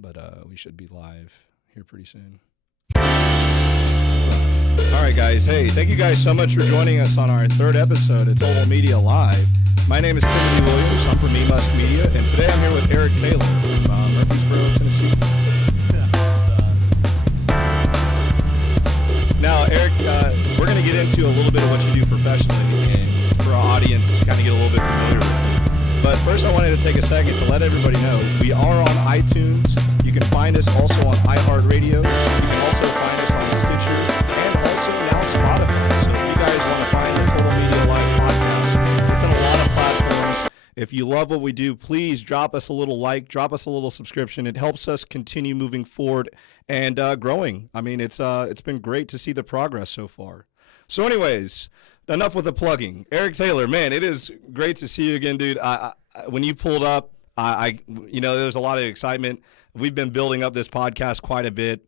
but we should be live here pretty soon. All right, guys. Hey, thank you guys so much for joining us on our third episode of Total Media Live. My name is Timothy Williams. I'm from eMust Media, and today I'm here with Eric Taylor from Murfreesboro, Tennessee. Now, Eric, we're going to get into a little bit of what you do professionally and for our audience to kind of get a little bit familiar with you. But first, I wanted to take a second to let everybody know we are on iTunes. You can find us also on iHeartRadio. You can also find us on Stitcher and also now Spotify. So if you guys want to find the Total Media Live podcast, it's on a lot of platforms. If you love what we do, please drop us a little like, drop us a little subscription. It helps us continue moving forward and growing. I mean, it's been great to see the progress so far. So anyways, enough with the plugging. Eric Taylor, man, it is great to see you again, dude. When you pulled up, there was a lot of excitement. We've been building up this podcast quite a bit.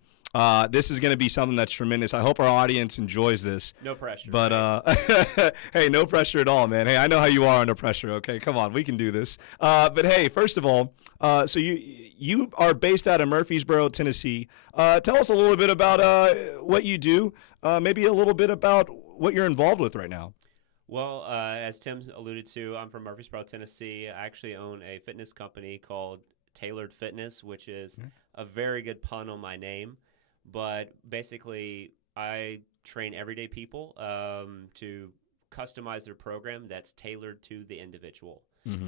This is going to be something that's tremendous. I hope our audience enjoys this. No pressure. But, hey, no pressure at all, man. Hey, I know how you are under pressure, okay? Come on, we can do this. But, hey, first of all, so you are based out of Murfreesboro, Tennessee. Tell us a little bit about what you do, maybe a little bit about what you're involved with right now. Well, as Tim alluded to, I'm from Murfreesboro, Tennessee. I actually own a fitness company called Tailored Fitness, which is a very good pun on my name. But basically, I train everyday people to customize their program that's tailored to the individual,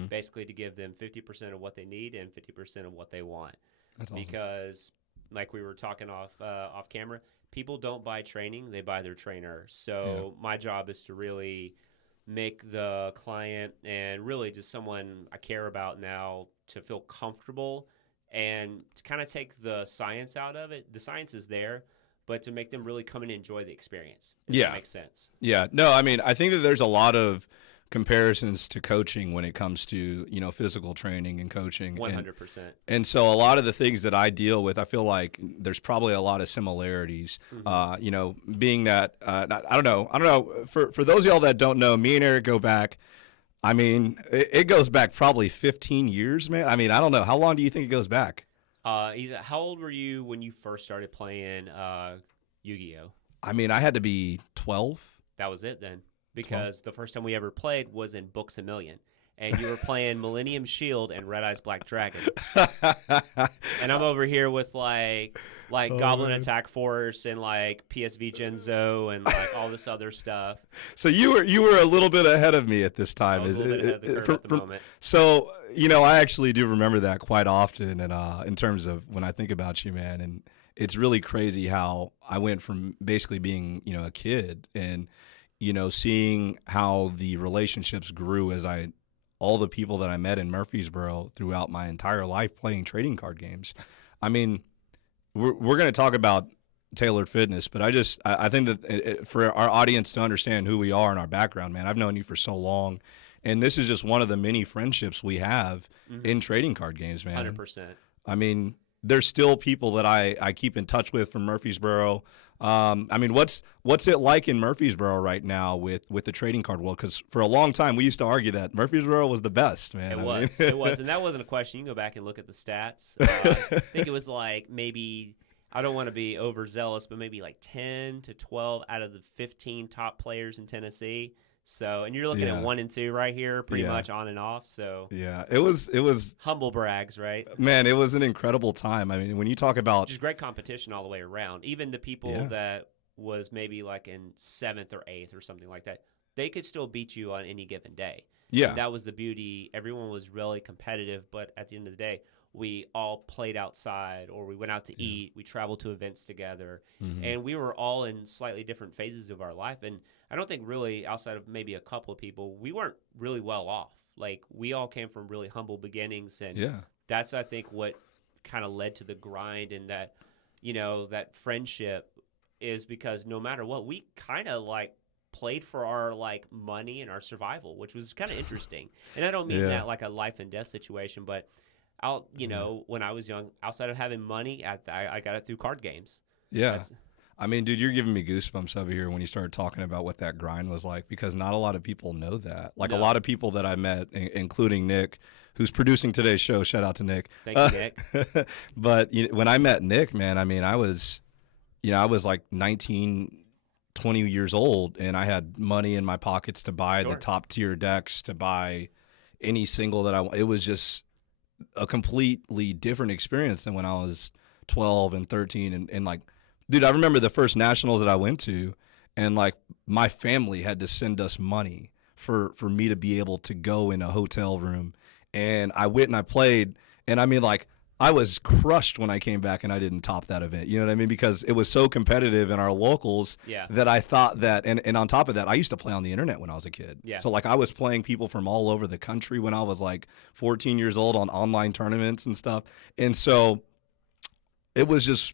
basically to give them 50% of what they need and 50% of what they want. That's awesome. Because, like we were talking off camera, people don't buy training, they buy their trainer. So my job is to really make the client and really just someone I care about now to feel comfortable and to kind of take the science out of it. The science is there, but to make them really come and enjoy the experience. If that makes sense. Yeah. No, I mean, I think that there's a lot of comparisons to coaching when it comes to, physical training and coaching. 100%. And so a lot of the things that I deal with, I feel like there's probably a lot of similarities, being that, I don't know. For those of y'all that don't know, me and Eric go back. I mean, it goes back probably 15 years, man. I mean, I don't know. How long do you think it goes back? How old were you when you first started playing Yugioh? I mean, I had to be 12. That was it then, because the first time we ever played was in Books A Million, and you were playing Millennium Shield and Red Eyes Black Dragon. And I'm over here with like Goblin Attack Force and like PSV Genzo and like all this other stuff. So you were a little bit ahead of me at this time. I was a little bit ahead of the curve at the moment. So, I actually do remember that quite often, and in terms of when I think about you, man, and it's really crazy how I went from basically being, a kid and, seeing how the relationships grew as all the people that I met in Murfreesboro throughout my entire life playing trading card games. I mean, we're going to talk about Tailored Fitness, but I think that for our audience to understand who we are and our background, man, I've known you for so long, and this is just one of the many friendships we have in trading card games, man. 100%. I mean, there's still people that I keep in touch with from Murfreesboro. I mean, what's it like in Murfreesboro right now with the trading card world? Because for a long time we used to argue that Murfreesboro was the best, man. It was, and that wasn't a question. You can go back and look at the stats. I think it was like maybe, I don't want to be overzealous, but maybe like 10 to 12 out of the 15 top players in Tennessee. So, and you're looking at 1 and 2 right here, pretty much on and off. So, it was humble brags, right? Man, it was an incredible time. I mean, when you talk about just great competition all the way around. Even the people that was maybe like in 7th or 8th or something like that, they could still beat you on any given day. Yeah, and that was the beauty. Everyone was really competitive, but at the end of the day, we all played outside or we went out to eat. We traveled to events together, and we were all in slightly different phases of our life. And I don't think really outside of maybe a couple of people, we weren't really well off. Like we all came from really humble beginnings, and that's I think what kind of led to the grind and that, that friendship is because no matter what, we kind of like played for our like money and our survival, which was kind of interesting. And I don't mean that like a life and death situation, but when I was young, outside of having money, I got it through card games. Yeah. I mean, dude, you're giving me goosebumps over here when you started talking about what that grind was like, because not a lot of people know that. Like a lot of people that I met, including Nick, who's producing today's show. Shout out to Nick. Thank you, Nick. But when I met Nick, man, I mean, I was like 19, 20 years old, and I had money in my pockets to buy the top tier decks, to buy any single that I want. It was just a completely different experience than when I was 12 and 13 and like, dude, I remember the first nationals that I went to, and like my family had to send us money for me to be able to go in a hotel room. And I went and I played, and I mean, like, I was crushed when I came back and I didn't top that event. You know what I mean? Because it was so competitive in our locals that I thought that, and on top of that, I used to play on the internet when I was a kid. Yeah. So like I was playing people from all over the country when I was like 14 years old on online tournaments and stuff. And so it was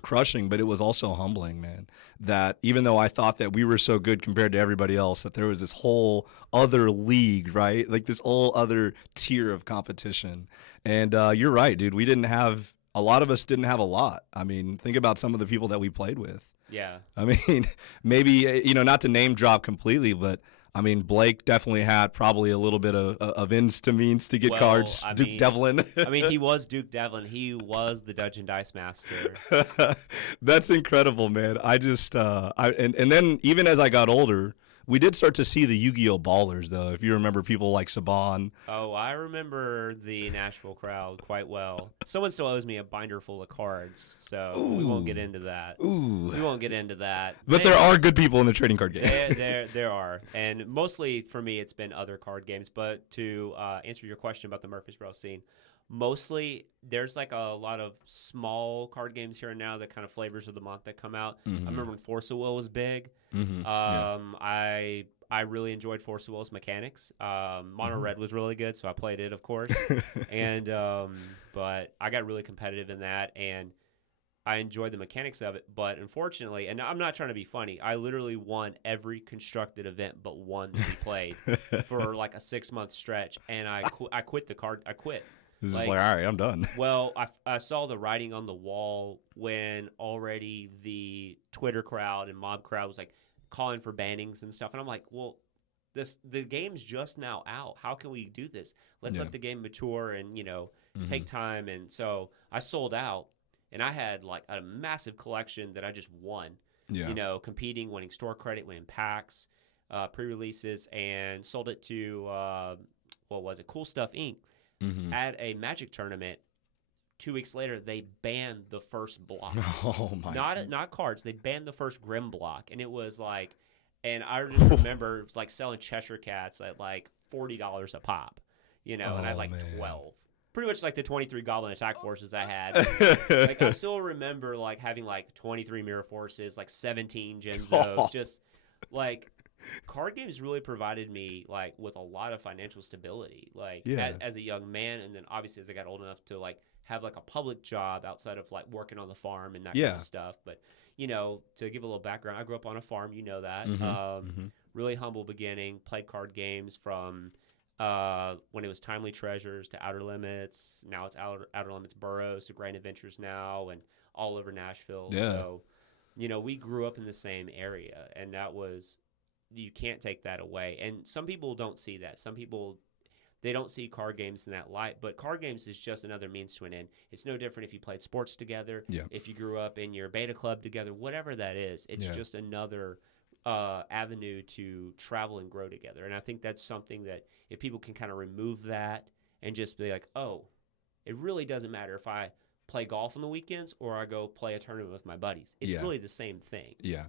crushing, but it was also humbling, man, that even though I thought that we were so good compared to everybody else, that there was this whole other league, right? Like this whole other tier of competition. And you're right, dude. A lot of us didn't have a lot. I mean, think about some of the people that we played with. Yeah. I mean, maybe, not to name drop completely, but I mean, Blake definitely had probably a little bit of ins to means to get cards. Duke Devlin. I mean, he was Duke Devlin. He was the Dungeon Dice Master. That's incredible, man. I just and then even as I got older, we did start to see the Yugioh ballers, though. If you remember people like Saban. Oh, I remember the Nashville crowd quite well. Someone still owes me a binder full of cards, so we won't get into that. We won't get into that. But there are good people in the trading card game. There are. And mostly for me, it's been other card games. But to answer your question about the Murfreesboro scene, mostly there's like a lot of small card games here and now that kind of flavors of the month that come out. I remember when Force of Will was big. I really enjoyed Force of Will's mechanics. Mono Red was really good, so I played it, of course. And but I got really competitive in that, and I enjoyed the mechanics of it. But unfortunately, and I'm not trying to be funny, I literally won every constructed event but one that we played for like a 6-month stretch, and I quit the card. I quit. It's like, all right, I'm done. Well, I saw the writing on the wall when already the Twitter crowd and mob crowd was like calling for bannings and stuff. And I'm like, well, the game's just now out. How can we do this? Let's let the game mature and, take time. And so I sold out, and I had like a massive collection that I just won, competing, winning store credit, winning packs, pre-releases, and sold it to, Cool Stuff Inc. At a Magic tournament. 2 weeks later, they banned the first block. Oh my! Not cards. They banned the first Grim block, and it was like, and I just remember it was like selling Cheshire Cats at like $40 a pop, and I had like 12. Pretty much like the 23 Goblin Attack Forces I had. Like I still remember like having like 23 Mirror Forces, like 17 Genzos, just like. Card games really provided me like with a lot of financial stability, like as a young man, and then obviously as I got old enough to like have like a public job outside of like working on the farm and that kind of stuff. But to give a little background, I grew up on a farm, that. Really humble beginning. Played card games from when it was Timely Treasures to Outer Limits. Now it's Outer Limits Burrows to Grand Adventures now, and all over Nashville. Yeah. So we grew up in the same area, and that was. You can't take that away. And some people don't see that. Some people, they don't see card games in that light. But card games is just another means to an end. It's no different if you played sports together, if you grew up in your beta club together, whatever that is. It's just another avenue to travel and grow together. And I think that's something that if people can kind of remove that and just be like, oh, it really doesn't matter if I play golf on the weekends or I go play a tournament with my buddies. It's really the same thing. Yeah.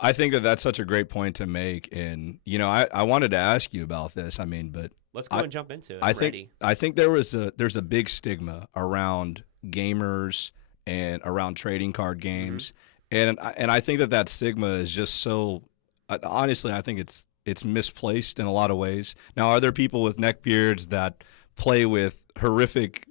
I think that that's such a great point to make, and I wanted to ask you about this. I mean, but let's go and jump into it. I think there's a big stigma around gamers and around trading card games, and I think that stigma is just so. Honestly, I think it's misplaced in a lot of ways. Now, are there people with neckbeards that play with horrific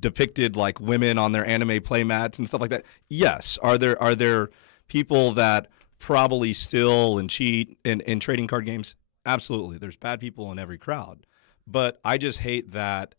depicted like women on their anime playmats and stuff like that? Yes. Are there people that probably steal and cheat in trading card games? Absolutely. There's bad people in every crowd. But I just hate that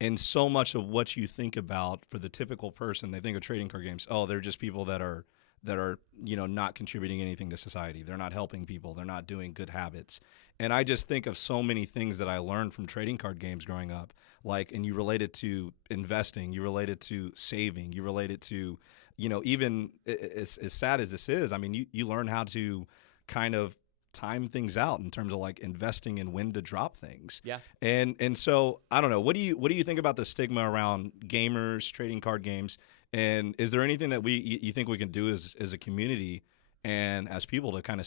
in so much of what you think about for the typical person, they think of trading card games, oh, they're just people that are that are, not contributing anything to society. They're not helping people. They're not doing good habits. And I just think of so many things that I learned from trading card games growing up. And you relate it to investing, you relate it to saving, you relate it to, even as sad as this is, I mean, you learn how to kind of time things out in terms of like investing and when to drop things. Yeah. And so I don't know. What do you think about the stigma around gamers, trading card games? And is there anything that you think we can do as a community and as people to kind of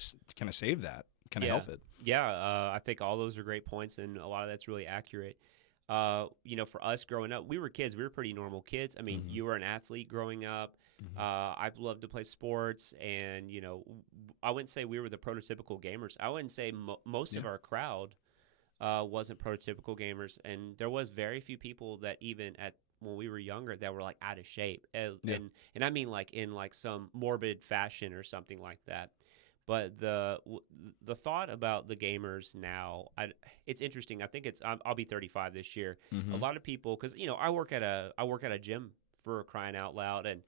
save that, kind of help it? Yeah. I think all those are great points, and a lot of that's really accurate. For us growing up, we were kids. We were pretty normal kids. I mean, you were an athlete growing up. I loved to play sports, and I wouldn't say we were the prototypical gamers. I wouldn't say most of our crowd wasn't prototypical gamers, and there was very few people that even when we were younger that were like out of shape, and I mean like in like some morbid fashion or something like that. But the thought about the gamers now, it's interesting. I think I'll be 35 this year. A lot of people, because I work at a gym, for crying out loud, and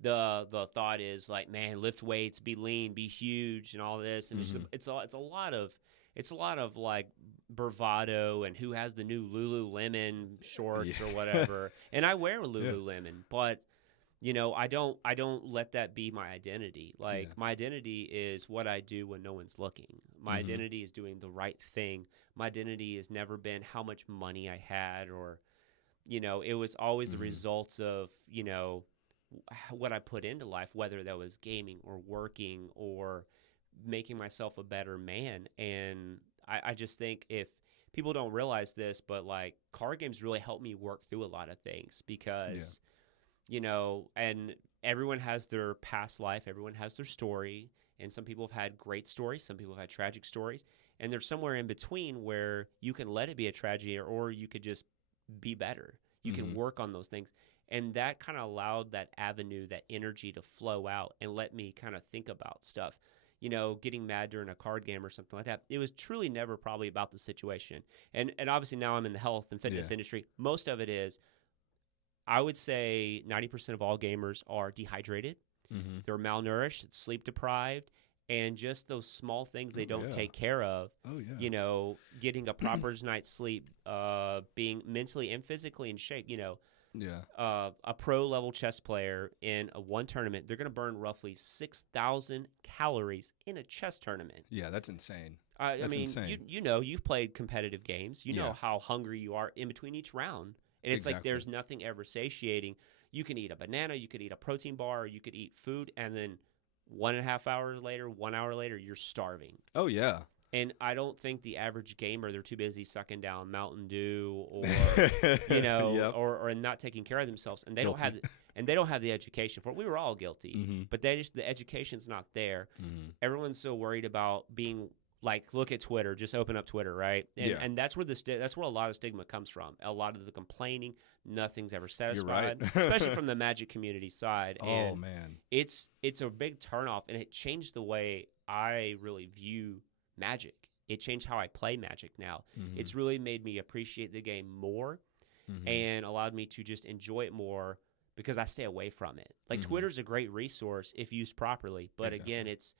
the thought is like, man, lift weights, be lean, be huge, and all this, and it's a lot of like bravado and who has the new Lululemon shorts or whatever. And I wear Lululemon, but I don't let that be my identity. Like my identity is what I do when no one's looking. My identity is doing the right thing. My identity has never been how much money I had, or it was always the results of, what I put into life, whether that was gaming or working or making myself a better man. And I just think if people don't realize this, but like card games really helped me work through a lot of things because, and everyone has their past life, everyone has their story. And some people have had great stories, some people have had tragic stories. And there's somewhere in between where you can let it be a tragedy, or you could just be better. You can work on those things. And that kind of allowed that avenue, that energy to flow out and let me kind of think about stuff. Getting mad during a card game or something like that. It was truly never probably about the situation. And obviously now I'm in the health and fitness industry. Most of it is, I would say 90% of all gamers are dehydrated. They're malnourished, sleep deprived, and just those small things they don't take care of. Getting a proper night's sleep, being mentally and physically in shape. A pro level chess player in one tournament, they're going to burn roughly 6,000 calories in a chess tournament. Yeah, that's insane. Insane. You've played competitive games. You know how hungry you are in between each round. And it's like there's nothing ever satiating. You can eat a banana, you could eat a protein bar, you could eat food, and then 1.5 hours later, 1 hour later, you're starving. Oh, yeah. And I don't think the average gamer, they're too busy sucking down Mountain Dew or, or not taking care of themselves. And they don't have the education for it. We were all guilty, but the education's not there. Everyone's so worried about being like, look at Twitter, just open up Twitter, right? And that's where that's where a lot of stigma comes from. A lot of the complaining, nothing's ever satisfied, especially from the Magic community side. Oh, man. It's a big turnoff, and it changed the way I really view Magic. It changed how I play Magic now. It's really made me appreciate the game more and allowed me to just enjoy it more because I stay away from it. Like Twitter's a great resource if used properly, but again, it's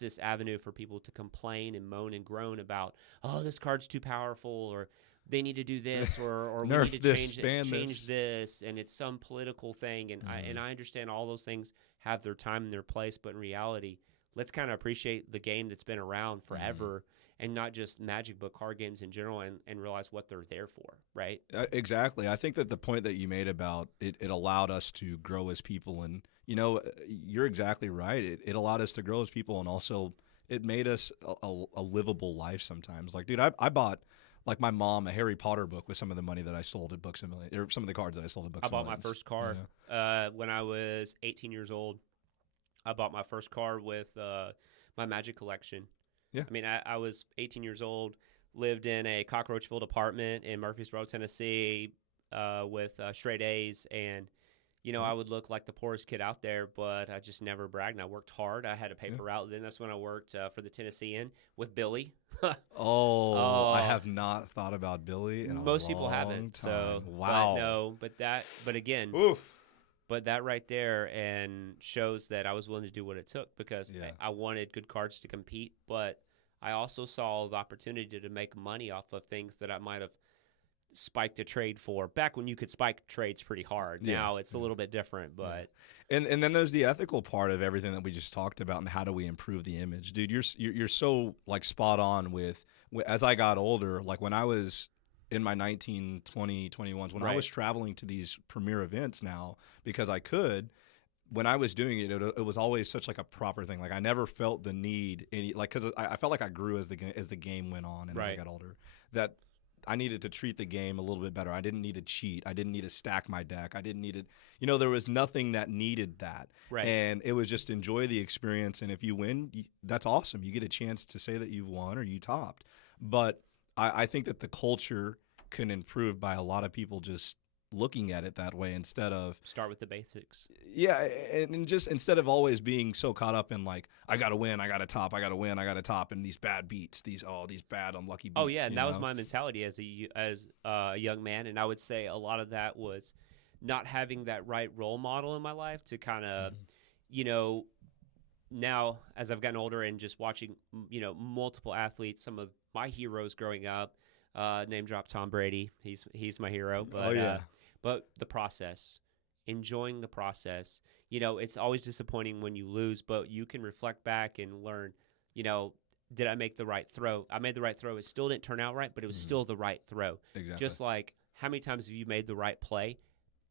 this avenue for people to complain and moan and groan about, oh, this card's too powerful, or they need to do this, or we need to change this, and it's some political thing. And I understand all those things have their time and their place, but in reality, let's kind of appreciate the game that's been around forever and not just Magic, but card games in general, and realize what they're there for, right? Exactly. I think that the point that you made about it allowed us to grow as people, and you're exactly right. It allowed us to grow as people, and also it made us a livable life sometimes. Like, dude, I bought, like my mom, a Harry Potter book with some of the money that I sold at Books A Million, or some of the cards that I sold at Books A Million. I bought my first card when I was 18 years old. I bought my first card with my Magic collection. Yeah. I mean, I was 18 years old, lived in a cockroach-filled apartment in Murfreesboro, Tennessee, with straight A's, and I would look like the poorest kid out there, but I just never bragged. And I worked hard. I had a paper route. Then that's when I worked for the Tennessean with Billy. I have not thought about Billy in a most long people haven't. time. So wow. But again. Oof. But that right there and shows that I was willing to do what it took because Yeah. I wanted good cards to compete, but I also saw the opportunity to make money off of things that I might have spiked a trade for back when you could spike trades pretty hard. Yeah. Now it's a little bit different, but And then there's the ethical part of everything that we just talked about, and how do we improve the image, dude? You're so like spot on with as I got older, like when I was in my 19, 20, 21s, when I was traveling to these premier events now because I could. When I was doing it, it was always such like a proper thing. Like I never felt the need because I felt like I grew as the game went on and as I got older, that I needed to treat the game a little bit better. I didn't need to cheat. I didn't need to stack my deck. I didn't need to, there was nothing that needed that. Right. And it was just enjoy the experience. And if you win, that's awesome. You get a chance to say that you've won or you topped. But I think that the culture can improve by a lot of people just looking at it that way instead of start with the basics. Yeah, and just instead of always being so caught up in like I gotta win, I gotta top, I gotta win, I gotta top, and these bad beats, these bad unlucky beats. Oh yeah, and that was my mentality as a young man, and I would say a lot of that was not having that right role model in my life to kind of, now as I've gotten older and just watching, multiple athletes, some of my heroes growing up, name drop Tom Brady, he's my hero, but but the process, enjoying the process, it's always disappointing when you lose, but you can reflect back and learn, did I make the right throw? I made the right throw. It still didn't turn out right, but it was still the right throw. Exactly. Just like how many times have you made the right play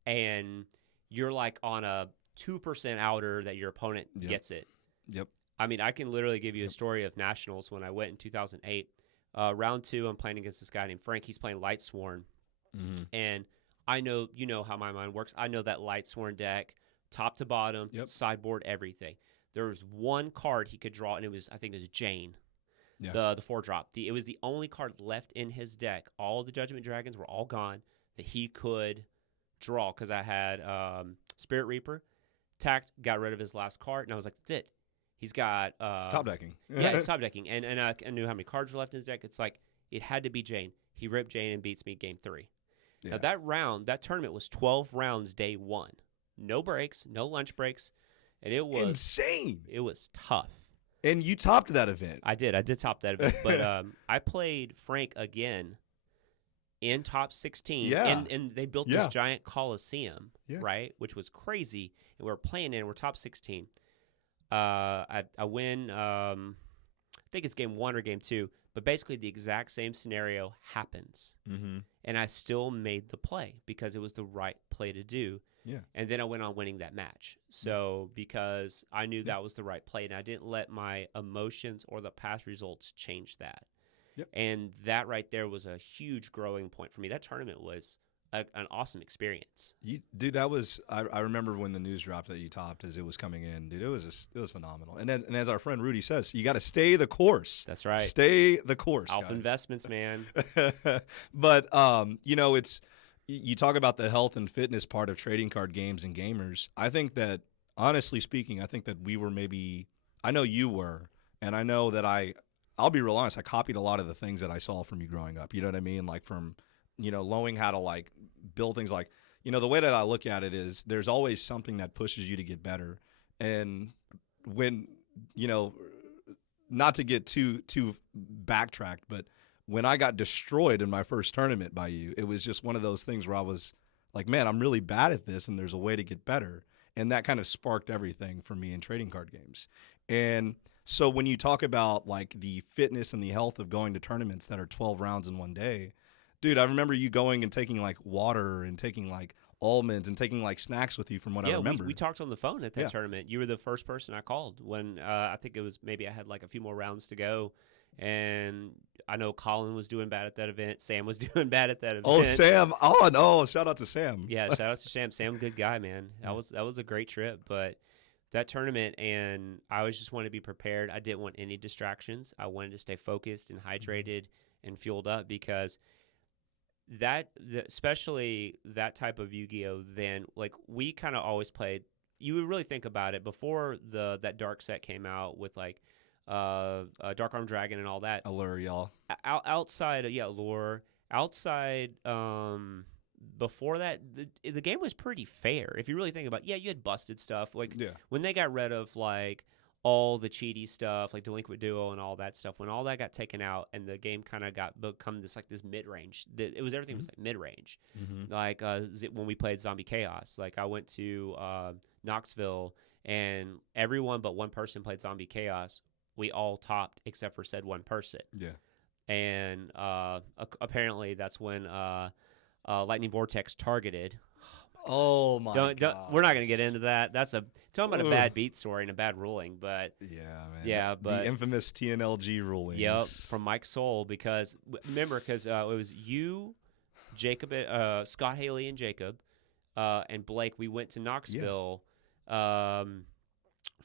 and you're like on a 2% outer that your opponent gets it? Yep. I mean, I can literally give you a story of nationals when I went in 2008. Round 2, I'm playing against this guy named Frank. He's playing Light Sworn. And I know, how my mind works. I know that Light Sworn deck, top to bottom, sideboard, everything. There was one card he could draw, and I think it was Jane, the 4-drop. It was the only card left in his deck. All the Judgment Dragons were all gone that he could draw because I had Spirit Reaper, tacked, got rid of his last card, and I was like, that's it. He's got stop decking. He's top decking, and I knew how many cards were left in his deck. It's like it had to be Jane. He ripped Jane and beats me game 3. Now that tournament was 12 rounds day 1, no breaks, no lunch breaks, and it was insane. It was tough. And you topped that event. I did top that event, but I played Frank again in top 16. And they built this giant coliseum, right, which was crazy. And we were playing in. We're top 16. I win, I think it's game 1 or game 2, but basically the exact same scenario happens. And I still made the play because it was the right play to do. And then I went on winning that match. So because I knew that was the right play, and I didn't let my emotions or the past results change that. And that right there was a huge growing point for me. That tournament was an awesome experience. Dude, that was I remember when the news dropped that you topped as it was coming in. Dude, it was phenomenal. And as our friend Rudy says, you got to stay the course. That's right. Stay the course. Alpha guys. Investments, man. But it's you talk about the health and fitness part of trading card games and gamers. I think that honestly speaking, I think that we were I know you were, and I know that I'll be real honest, I copied a lot of the things that I saw from you growing up. You know what I mean? Like from knowing how to like build things like, the way that I look at it is there's always something that pushes you to get better. And when, not to get too backtracked, but when I got destroyed in my first tournament by you, it was just one of those things where I was like, man, I'm really bad at this and there's a way to get better. And that kind of sparked everything for me in trading card games. And so when you talk about like the fitness and the health of going to tournaments that are 12 rounds in one day, dude, I remember you going and taking like water and taking like almonds and taking like snacks with you from what I remember. We talked on the phone at that tournament. You were the first person I called when I think it was maybe I had like a few more rounds to go. And I know Colin was doing bad at that event. Sam was doing bad at that event. Oh, Sam. Oh, no. Shout out to Sam. Yeah, shout out to Sam. Sam, good guy, man. That was a great trip. But that tournament, and I always just wanted to be prepared. I didn't want any distractions. I wanted to stay focused and hydrated and fueled up because especially that type of Yu-Gi-Oh, then like we kind of always played. You would really think about it before that dark set came out with like Dark Arm Dragon and all that. Allure, y'all. Outside, Allure. Outside before that, the game was pretty fair. If you really think about it, yeah, you had busted stuff. Like, Yeah. when they got rid of, like, all the cheaty stuff, like Delinquent Duo and all that stuff, when all that got taken out and the game kind of got become this mid-range, it was everything was like mid-range. Like when we played Zombie Chaos, like I went to Knoxville and everyone but one person played Zombie Chaos. We all topped except for said one person. Yeah. And apparently that's when Lightning Vortex targeted. Oh my god! We're not going to get into that. That's talking about a bad beat story and a bad ruling, but yeah, man. Yeah, but the infamous TNLG ruling. Yep, from Mike Soul, because remember, because it was you, Jacob, Scott Haley, and Jacob, and Blake. We went to Knoxville for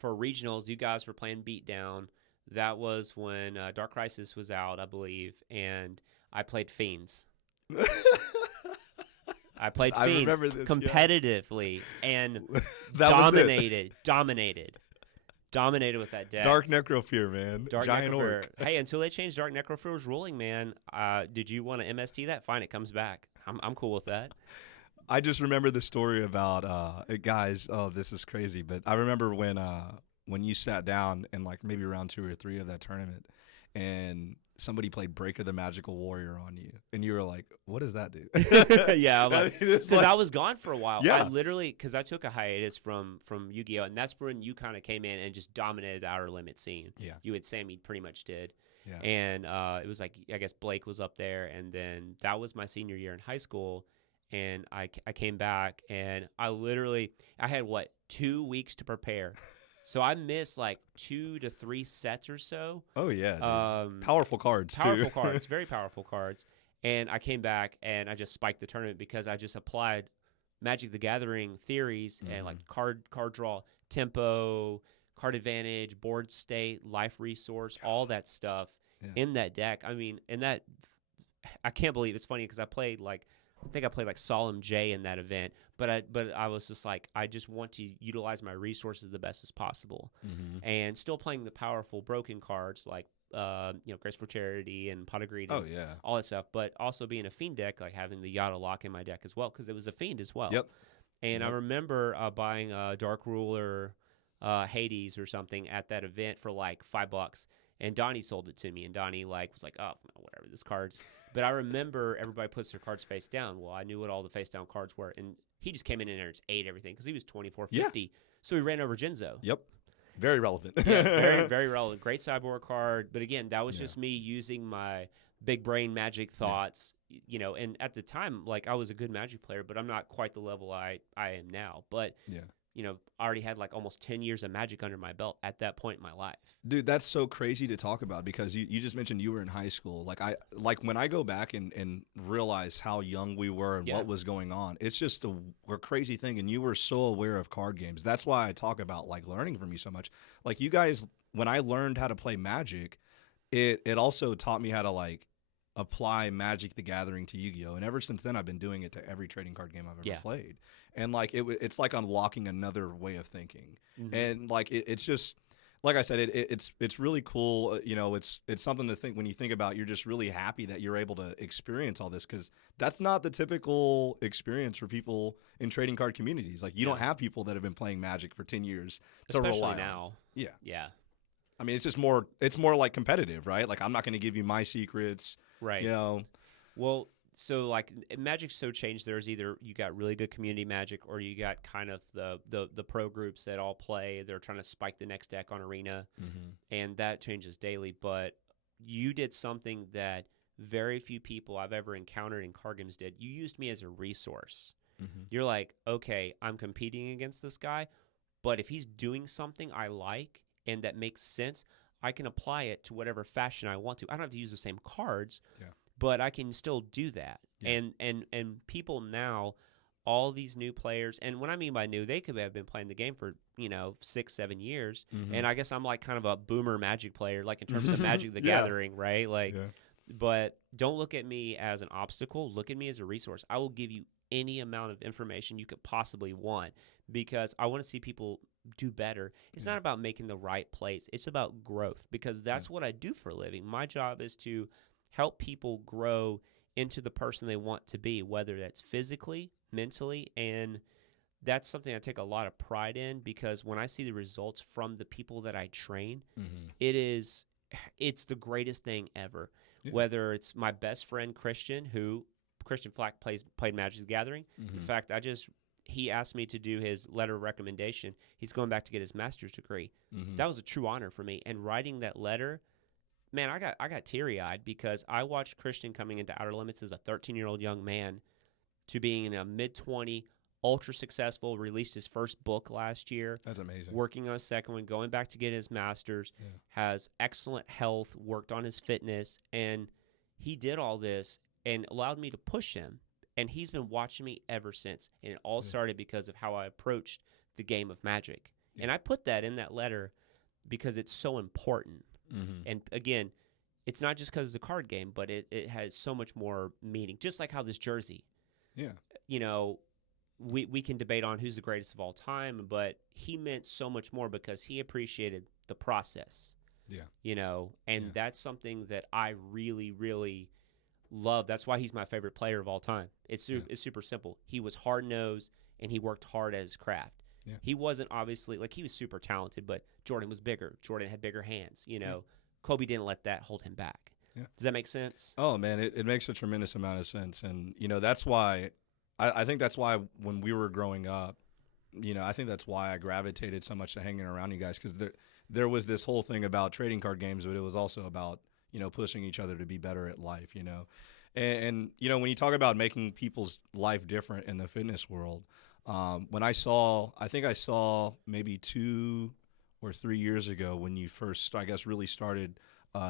regionals. You guys were playing Beatdown. That was when Dark Crisis was out, I believe, and I played Fiends. I played Fiends competitively and dominated with that deck. Dark Necrofear, man. Giant Orc. Hey, until they changed Dark Necrofear's ruling, man, did you want to MST that? Fine, it comes back. I'm cool with that. I just remember the story about guys. Oh, this is crazy, but I remember when you sat down in like maybe round 2 or 3 of that tournament, and somebody played Break of the Magical Warrior on you, and you were like, "What does that do?" Yeah, because I was gone for a while. Yeah. I literally, because I took a hiatus from Yu-Gi-Oh, and that's when you kind of came in and just dominated the outer limit scene. Yeah, you and Sammy pretty much did. Yeah, and it was like, I guess Blake was up there, and then that was my senior year in high school, and I came back, and I had 2 weeks to prepare. So I missed like 2 to 3 sets or so. Oh yeah, powerful cards too. Powerful cards, very powerful cards. And I came back and I just spiked the tournament because I just applied Magic the Gathering theories and like card draw, tempo, card advantage, board state, life resource, all that stuff in that deck. I mean, I can't believe it's funny because I think I played like Solemn J in that event, but I was just like, I just want to utilize my resources the best as possible, and still playing the powerful broken cards like Grace for Charity and Pot of Greed, all that stuff, but also being a Fiend deck, like having the Yada Lock in my deck as well because it was a Fiend as well. Yep. And I remember buying Dark Ruler, Hades or something at that event for like $5, and Donnie sold it to me, and Donnie was like, oh, whatever, this card's. But I remember everybody puts their cards face down. Well, I knew what all the face down cards were, and he just came in there and just ate everything because he was 2450. So he ran over Jinzo. Yep. Very relevant. Yeah, very, very relevant. Great sideboard card. But again, that was just me using my big brain Magic thoughts, and at the time, like, I was a good Magic player, but I'm not quite the level I am now. But, I already had like almost 10 years of Magic under my belt at that point in my life. Dude, that's so crazy to talk about because you just mentioned you were in high school. Like when I go back and realize how young we were and what was going on, it's just a crazy thing. And you were so aware of card games. That's why I talk about like learning from you so much. Like you guys, when I learned how to play Magic, it also taught me how to like apply Magic the Gathering to Yu-Gi-Oh! And ever since then, I've been doing it to every trading card game I've ever played. And like it's like unlocking another way of thinking. And like it's just like I said, it's really cool. It's something to think when you think about. You're just really happy that you're able to experience all this because that's not the typical experience for people in trading card communities. Like you don't have people that have been playing Magic for 10 years, especially now. Yeah. I mean, it's just more. It's more like competitive, right? Like I'm not going to give you my secrets, right? Well. So like Magic's so changed. There's either you got really good community Magic, or you got kind of the pro groups that all play. They're trying to spike the next deck on Arena, and that changes daily. But you did something that very few people I've ever encountered in card games did. You used me as a resource. You're like, okay, I'm competing against this guy, but if he's doing something I like and that makes sense, I can apply it to whatever fashion I want to. I don't have to use the same cards. But I can still do that. And people now, all these new players, and what I mean by new, they could have been playing the game for, 6-7 years. And I guess I'm like kind of a boomer Magic player, like in terms of Magic the Gathering, right? Like, but don't look at me as an obstacle. Look at me as a resource. I will give you any amount of information you could possibly want because I want to see people do better. It's not about making the right plays. It's about growth because that's what I do for a living. My job is to help people grow into the person they want to be, whether that's physically, mentally, and that's something I take a lot of pride in, because when I see the results from the people that I train, it's the greatest thing ever. Yeah. Whether it's my best friend Christian Flack played Magic the Gathering. In fact, he asked me to do his letter of recommendation. He's going back to get his master's degree. That was a true honor for me. And writing that letter, man, I got teary-eyed, because I watched Christian coming into Outer Limits as a 13-year-old young man to being in a mid-20, ultra successful, released his first book last year. That's amazing. Working on a second one, going back to get his master's, has excellent health, worked on his fitness, and he did all this and allowed me to push him. And he's been watching me ever since. And it all started because of how I approached the game of Magic. Yeah. And I put that in that letter because it's so important. And again, it's not just because it's a card game, but it has so much more meaning. Just like how this jersey. Yeah. You know, we can debate on who's the greatest of all time, but he meant so much more because he appreciated the process. Yeah. You know, and that's something that I really, really love. That's why he's my favorite player of all time. It's super simple. He was hard-nosed, and he worked hard at his craft. Yeah. He wasn't obviously, like, he was super talented, but Jordan was bigger. Jordan had bigger hands. You know, Kobe didn't let that hold him back. Yeah. Does that make sense? Oh, man, it makes a tremendous amount of sense. And, you know, that's why I think that's why when we were growing up, you know, I think that's why I gravitated so much to hanging around you guys, because there was this whole thing about trading card games, but it was also about, you know, pushing each other to be better at life, you know. And you know, when you talk about making people's life different in the fitness world, when I think I saw maybe 2 or 3 years ago when you first, I guess, really started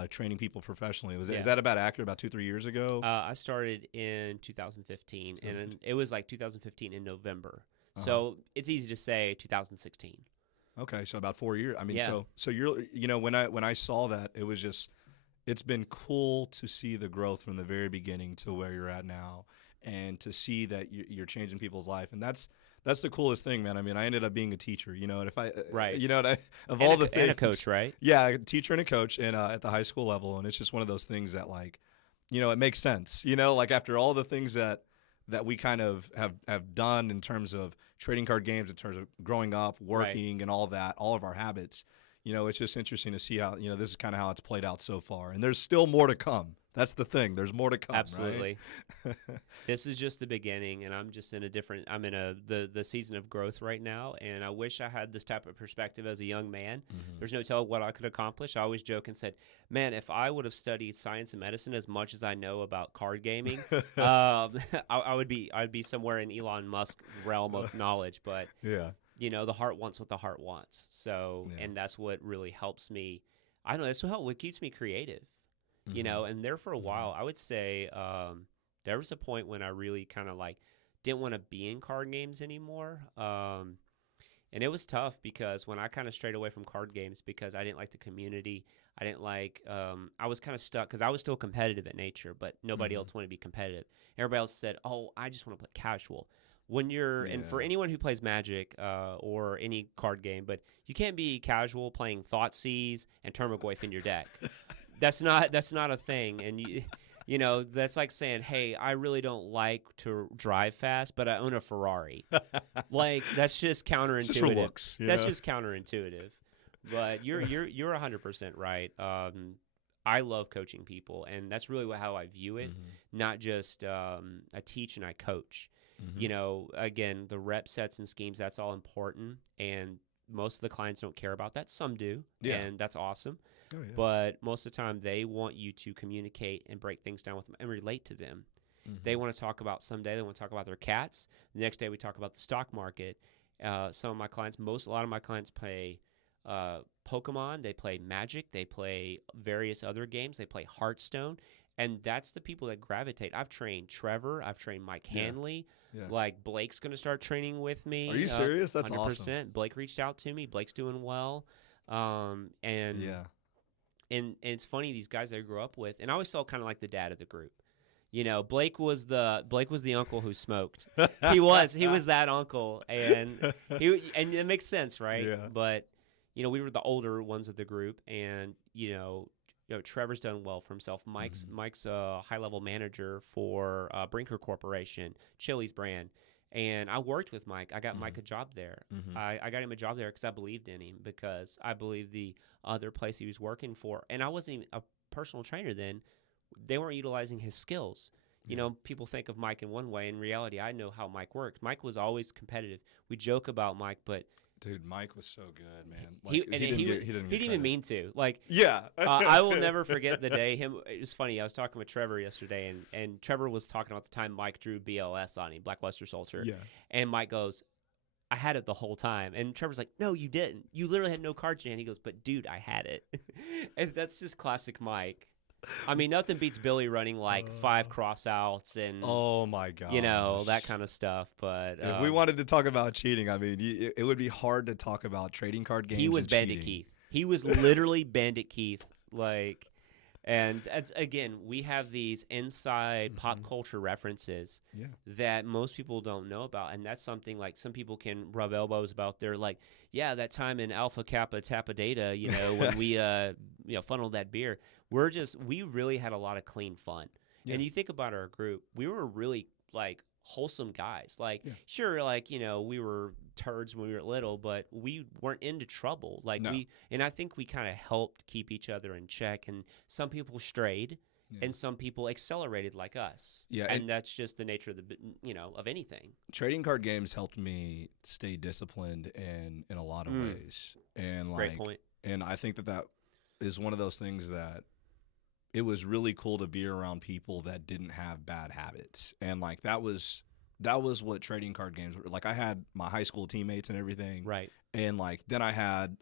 training people professionally. Is that about accurate, about 2-3 years ago? I started in 2015, and it was like 2015 in November. So it's easy to say 2016. Okay, so about 4 years. I mean, so you're, you know, when I saw that, it was just, it's been cool to see the growth from the very beginning to where you're at now, and to see that you're changing people's life. And that's the coolest thing, man. I mean, I ended up being a teacher, you know, and you know, of all the things, and a coach, right? Yeah, a teacher and a coach, and at the high school level. And it's just one of those things that, like, you know, it makes sense, you know, like after all the things that we kind of have done in terms of trading card games, in terms of growing up, working, and all that, all of our habits. You know, it's just interesting to see how, you know, this is kind of how it's played out so far. And there's still more to come. That's the thing. There's more to come. Absolutely. Right? This is just the beginning, and I'm just in the season of growth right now, and I wish I had this type of perspective as a young man. There's no telling what I could accomplish. I always joke and said, man, if I would have studied science and medicine as much as I know about card gaming, I'd be somewhere in Elon Musk realm of knowledge. But you know, the heart wants what the heart wants. So, and that's what really helps me. I don't know. That's what keeps me creative. You know, and there for a while, I would say there was a point when I really kind of like didn't want to be in card games anymore. And it was tough because when I kind of strayed away from card games because I didn't like the community, I didn't like, I was kind of stuck because I was still competitive at nature, but nobody else wanted to be competitive. Everybody else said, oh, I just want to play casual. When you're, and for anyone who plays Magic or any card game, but you can't be casual playing Thoughtseize and Termagoyf in your deck. That's not a thing. And you know, that's like saying, hey, I really don't like to drive fast, but I own a Ferrari. Like, that's just counterintuitive. Just for looks, that's just counterintuitive. But you're 100% right. I love coaching people, and that's really how I view it. Not just I teach and I coach. You know, again, the rep sets and schemes, that's all important, and most of the clients don't care about that. Some do, and that's awesome. Oh, yeah. But most of the time, they want you to communicate and break things down with them and relate to them. They want to talk about someday, they want to talk about their cats. The next day, we talk about the stock market. Some of my clients, a lot of my clients play Pokemon, they play Magic, they play various other games, they play Hearthstone, and that's the people that gravitate. I've trained Trevor, I've trained Mike Hanley. Yeah. Like, Blake's going to start training with me. Are you serious? That's 100%. Awesome. Blake reached out to me. Blake's doing well. And it's funny, these guys that I grew up with, and I always felt kind of like the dad of the group. You know, Blake was the uncle who smoked. He was that uncle, and it makes sense, right? Yeah. But you know, we were the older ones of the group, and you know, Trevor's done well for himself. Mike's a high-level manager for Brinker Corporation, Chili's brand. And I worked with Mike. I got Mike a job there. I got him a job there because I believed in him, because I believed the other place he was working for. And I wasn't even a personal trainer then. They weren't utilizing his skills. People think of Mike in one way. In reality, I know how Mike worked. Mike was always competitive. We joke about Mike, but dude, Mike was so good, man. He didn't even mean to. Yeah. I will never forget the day. It was funny. I was talking with Trevor yesterday, and Trevor was talking about the time Mike drew BLS on him, Black Luster Soldier. Yeah. And Mike goes, I had it the whole time. And Trevor's like, no, you didn't. You literally had no cards in your hand. He goes, but dude, I had it. And that's just classic Mike. I mean, nothing beats Billy running 5 cross-outs and oh my god, that kind of stuff. But if we wanted to talk about cheating, I mean, it would be hard to talk about trading card games. He was Bandit Keith. He was literally Bandit Keith. And again, we have these inside pop culture references that most people don't know about, and that's something some people can rub elbows about. They're like, yeah, that time in Alpha Kappa Tappa Data, when we funneled that beer. We really had a lot of clean fun. Yeah. And you think about our group, we were really wholesome guys. Sure, we were turds when we were little, but we weren't into trouble. And I think we kind of helped keep each other in check. And some people strayed, and some people accelerated like us. Yeah, and that's just the nature of of anything. Trading card games helped me stay disciplined in a lot of ways. And great point. And I think that is one of those things that it was really cool to be around people that didn't have bad habits. And that was what trading card games were. I had my high school teammates and everything. Right. And then I had,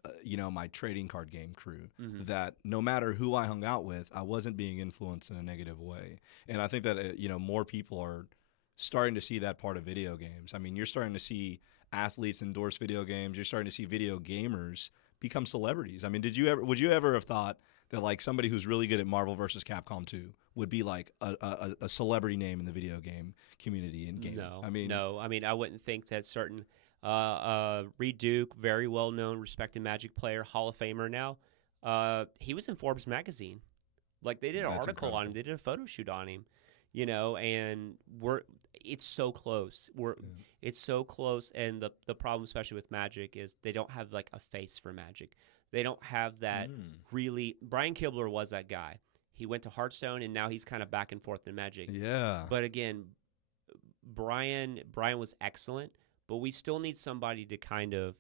my trading card game crew that no matter who I hung out with, I wasn't being influenced in a negative way. And I think that, more people are starting to see that part of video games. I mean, you're starting to see athletes endorse video games. You're starting to see video gamers become celebrities. I mean, would you ever have thought that somebody who's really good at Marvel vs. Capcom 2 would be a celebrity name in the video game community and game? No, I wouldn't think that certain Reed Duke, very well known, respected Magic player, Hall of Famer now. He was in Forbes magazine. They did an article on him. They did a photo shoot on him. And it's so close. It's so close, and the problem, especially with Magic, is they don't have a face for Magic. They don't have that really. Brian Kibler was that guy. He went to Hearthstone, and now he's kind of back and forth in Magic. Yeah. But again, Brian was excellent, but we still need somebody to kind of,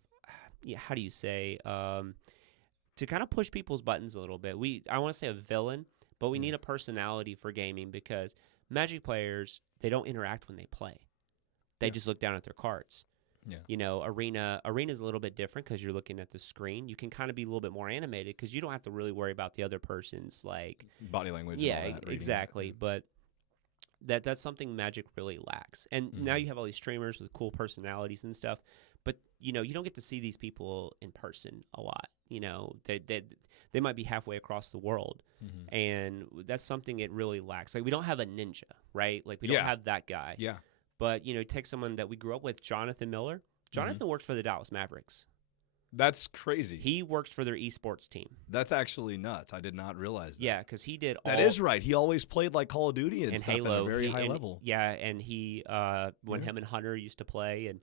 how do you say, to kind of push people's buttons a little bit. I want to say a villain, but we need a personality for gaming, because Magic players, they don't interact when they play. They just look down at their cards. Yeah. Arena's a little bit different because you're looking at the screen. You can kind of be a little bit more animated because you don't have to really worry about the other person's body language. Yeah, and all that, exactly. But that's something Magic really lacks. And now you have all these streamers with cool personalities and stuff. But you don't get to see these people in person a lot. They might be halfway across the world, and that's something it really lacks. We don't have a ninja, right? We don't have that guy. Yeah. But, take someone that we grew up with, Jonathan Miller. Jonathan worked for the Dallas Mavericks. That's crazy. He worked for their esports team. That's actually nuts. I did not realize that. Yeah, because he did all... That is right. He always played Call of Duty and stuff Halo, at a very high level. Yeah, and he, when him and Hunter used to play, and,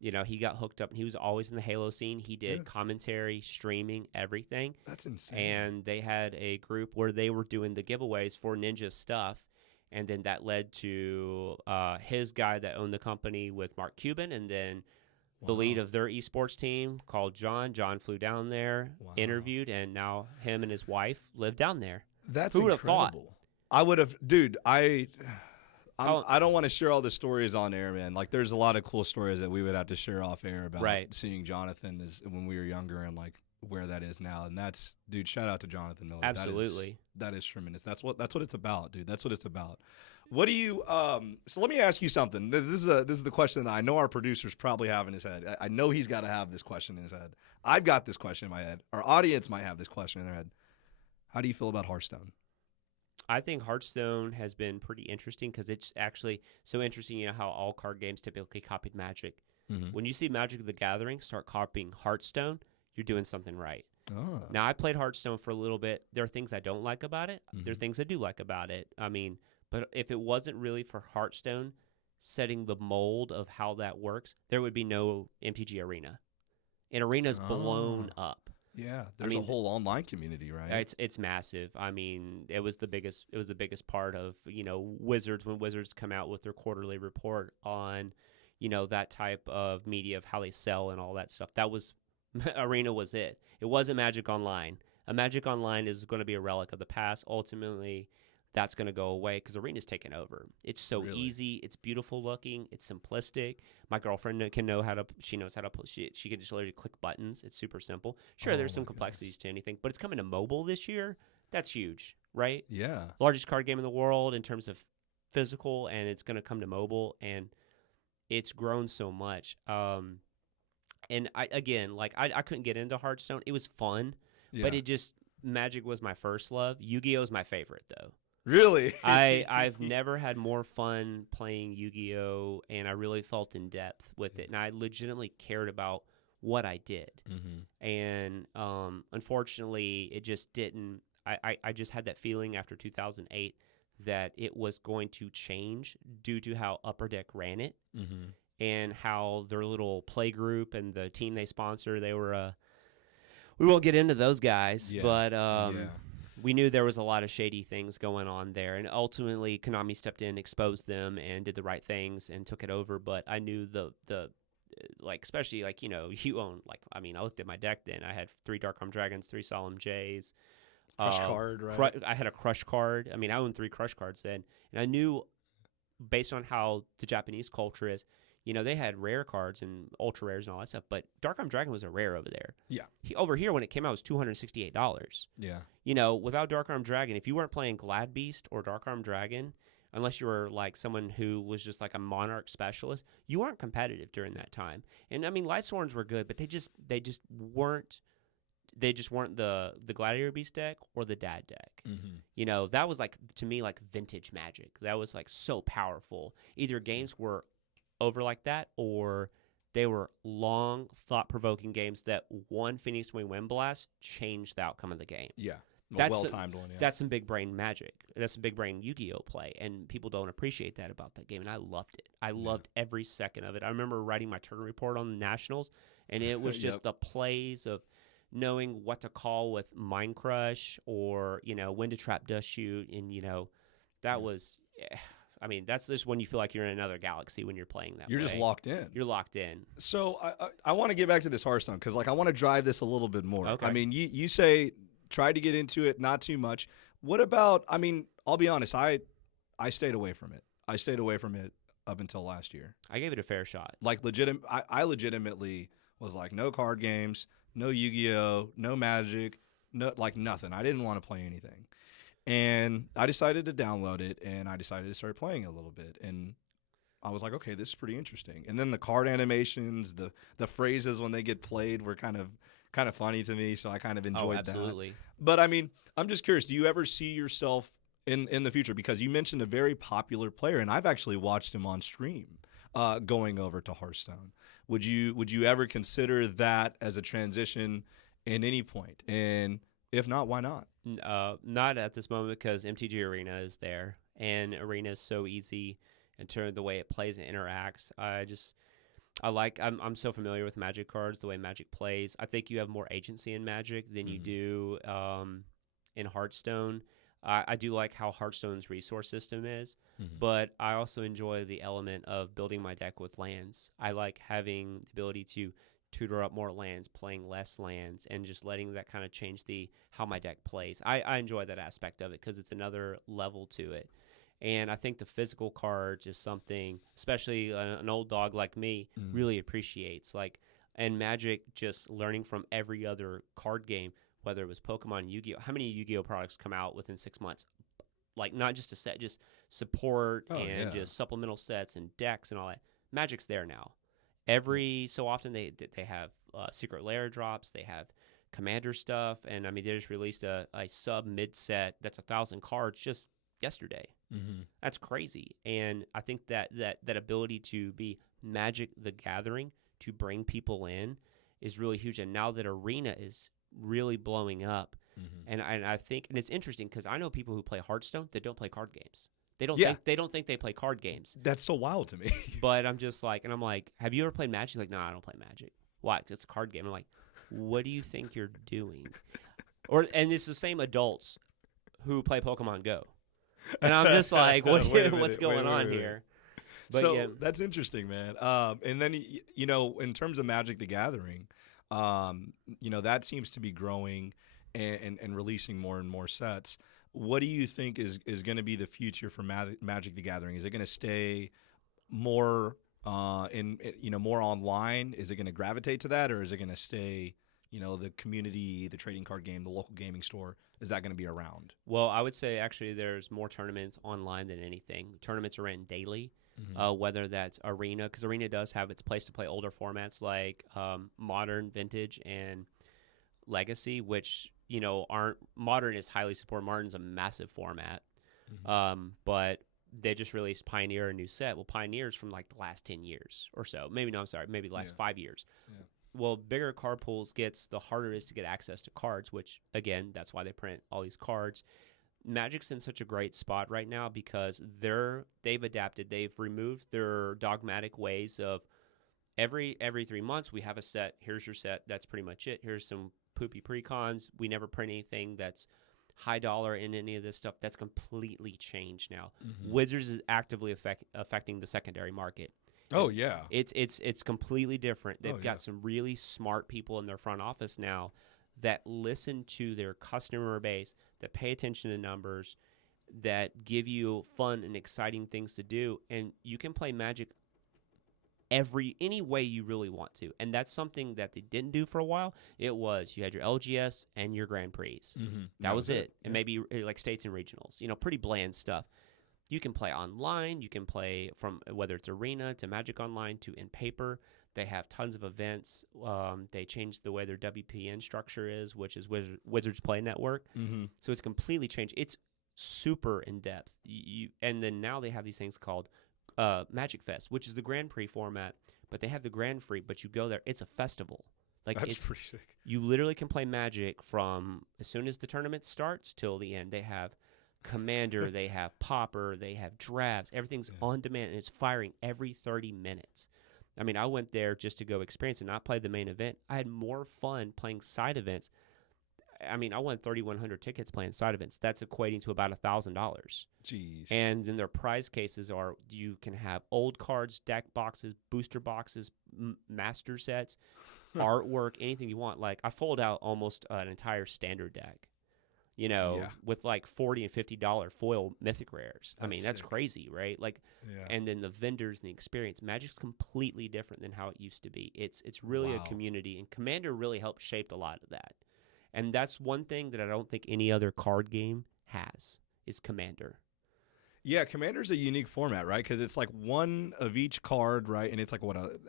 he got hooked up, and he was always in the Halo scene. He did commentary, streaming, everything. That's insane. And they had a group where they were doing the giveaways for Ninja stuff. And then that led to his guy that owned the company with Mark Cuban, and then the lead of their esports team called John. John flew down there, interviewed, and now him and his wife live down there. That's Who would have thought? I would have, dude. I don't want to share all the stories on air, man. There's a lot of cool stories that we would have to share off air about seeing Jonathan when we were younger and where that is now. And that's, dude, shout out to Jonathan Miller. Absolutely. That is tremendous. That's what it's about, dude. That's what it's about. What do you so let me ask you something. This is the question that I know our producer's probably have in his head. I know he's got to have this question in his head. I've got this question in my head. Our audience might have this question in their head. How do you feel about Hearthstone? I think Hearthstone has been pretty interesting because it's actually so interesting, how all card games typically copied Magic. When you see Magic the Gathering start copying Hearthstone, you're doing something right. Oh. Now, I played Hearthstone for a little bit. There are things I don't like about it. There are Mhm. things I do like about it. I mean, but if it wasn't really for Hearthstone setting the mold of how that works, there would be no MTG Arena. And Arena's blown Oh. up. Yeah, I there's a mean, whole online community, right? it's massive. I mean, it was the biggest part of, Wizards when Wizards come out with their quarterly report on, that type of media of how they sell and all that stuff. That was Arena was it. It wasn't Magic Online. A Magic Online is going to be a relic of the past. Ultimately, that's going to go away because Arena's taken over. It's so Really? easy. It's beautiful looking. It's simplistic. My girlfriend she knows how to, she can just literally click buttons. It's super simple. Sure, Oh there's some my complexities to anything, but it's coming to mobile this year. That's huge, right? Yeah. Largest card game in the world in terms of physical, and it's going to come to mobile, and it's grown so much. And I couldn't get into Hearthstone. It was fun, Yeah. but Magic was my first love. Yu-Gi-Oh is my favorite though. Really? I've never had more fun playing Yu-Gi-Oh, and I really felt in depth with it, and I legitimately cared about what I did. Mm-hmm. And unfortunately, it just didn't. I just had that feeling after 2008 that it was going to change due to how Upper Deck ran it. Mm-hmm. And how their little play group and the team they sponsor, they were we won't get into those guys, Yeah. but Yeah. we knew there was a lot of shady things going on there, and ultimately Konami stepped in, exposed them, and did the right things and took it over. But I knew the especially you own I looked at my deck then. I had 3 Dark Arm Dragons, 3 Solemn Jays, Crush card, right? I had a Crush card. I owned 3 Crush cards then, and I knew based on how the Japanese culture is. They had rare cards and ultra rares and all that stuff, but Dark Arm Dragon was a rare over there. Yeah. Over here, when it came out, it was $268. Yeah. Without Dark Arm Dragon, if you weren't playing Glad Beast or Dark Arm Dragon, unless you were like someone who was just like a Monarch specialist, you weren't competitive during that time. And Lightsworns were good, but they just weren't. They just weren't the Gladiator Beast deck or the Dad deck. Mm-hmm. That was to me like vintage Magic. That was so powerful. Either games were over like that, or they were long, thought-provoking games that one Phoenix Wing Wind Blast changed the outcome of the game. Yeah. That's well-timed one, yeah. That's some big brain Magic. That's some big brain Yu-Gi-Oh play, and people don't appreciate that about that game, and I loved it. I loved every second of it. I remember writing my turn report on the Nationals, and it was just the plays of knowing what to call with Mind Crush or, when to trap Dust Shoot, and, that was... that's just when you feel like you're in another galaxy when you're playing that. You're just locked in. You're locked in. So I want to get back to this Hearthstone because I want to drive this a little bit more. Okay. You say try to get into it, not too much. What about? I'll be honest. I stayed away from it. I stayed away from it up until last year. I gave it a fair shot. I legitimately was like, no card games, no Yu-Gi-Oh, no Magic, no nothing. I didn't want to play anything. And I decided to download it, and I decided to start playing a little bit. And I was like, okay, this is pretty interesting. And then the card animations, the phrases when they get played were kind of funny to me, so I kind of enjoyed that. Absolutely. But I'm just curious, do you ever see yourself in the future? Because you mentioned a very popular player, and I've actually watched him on stream going over to Hearthstone. Would you ever consider that as a transition in any point? And if not, why not? Not at this moment because MTG Arena is there, and Arena is so easy in terms of the way it plays and interacts. I'm so familiar with Magic cards, the way Magic plays. I think you have more agency in Magic than you do in Hearthstone. I do like how Hearthstone's resource system is, but I also enjoy the element of building my deck with lands. I like having the ability to tutor up more lands, playing less lands, and just letting that kind of change how my deck plays. I enjoy that aspect of it because it's another level to it. And I think the physical cards is something, especially an old dog like me, really appreciates. And Magic, just learning from every other card game, whether it was Pokemon, Yu-Gi-Oh. How many Yu-Gi-Oh products come out within 6 months? Not just a set, just support just supplemental sets and decks and all that. Magic's there now. Every so often they have secret lair drops, they have commander stuff, and they just released a sub mid set that's 1,000 cards just yesterday. That's crazy, and I think that ability to be Magic the Gathering, to bring people in, is really huge. And now that Arena is really blowing up. Mm-hmm. And I think, and it's interesting because I know people who play Hearthstone that don't play card games. They don't think they play card games. That's so wild to me. But I'm just like, and I'm like, have you ever played Magic? Like, no, I don't play Magic. Why? 'Cause it's a card game. I'm like, what do you think you're doing? And it's the same adults who play Pokemon Go. And I'm just like, what's going on here? But so yeah. that's interesting, man. And then, in terms of Magic the Gathering, that seems to be growing and releasing more and more sets. What do you think is going to be the future for Magic the Gathering? Is it going to stay more more online? Is it going to gravitate to that, or is it going to stay, the community, the trading card game, the local gaming store? Is that going to be around? Well, I would say actually there's more tournaments online than anything. Tournaments are ran daily, whether that's Arena, because Arena does have its place to play older formats like Modern, Vintage, and Legacy, which aren't. Modern is highly supported. Modern's a massive format, but they just released Pioneer, a new set. Well, Pioneer's from like the last 10 years or so. Maybe the last 5 years. Yeah. Well, bigger card pools the harder it is to get access to cards, which, again, that's why they print all these cards. Magic's in such a great spot right now because they've adapted. They've removed their dogmatic ways of every 3 months we have a set. Here's your set. That's pretty much it. Here's some poopy precons. We never print anything that's high dollar in any of this stuff. That's completely changed now. Wizards is actively affecting the secondary market. Oh yeah, it's completely different. They've got some really smart people in their front office now that listen to their customer base, that pay attention to numbers, that give you fun and exciting things to do, and you can play Magic any way you really want to. And that's something that they didn't do for a while. It was you had your LGS and your Grand Prix. That was it. And maybe like states and regionals, pretty bland stuff. You can play online. You can play from whether it's Arena to Magic Online to in paper. They have tons of events. They changed the way their WPN structure is, which is Wizards Play Network. So it's completely changed. It's super in depth. And then now they have these things called Magic Fest, which is the Grand Prix format, but they have the Grand Prix. But you go there, it's a festival. That's pretty sick. You literally can play Magic from as soon as the tournament starts till the end. They have Commander, they have Pauper, they have drafts. Everything's on demand, and it's firing every 30 minutes. I mean, I went there just to go experience and not play the main event. I had more fun playing side events. I mean, I won 3,100 tickets playing side events. That's equating to about $1,000. Jeez. And then their prize cases are you can have old cards, deck boxes, booster boxes, master sets, artwork, anything you want. Like I fold out almost an entire standard deck. With like $40 and $50 foil mythic rares. I mean, that's sick. Crazy, right? Like, and then the vendors and the experience. Magic's completely different than how it used to be. It's really a community, and Commander really helped shape a lot of that. And that's one thing that I don't think any other card game has is Commander. Yeah, Commander's a unique format, right? Because it's like one of each card, right? And it's like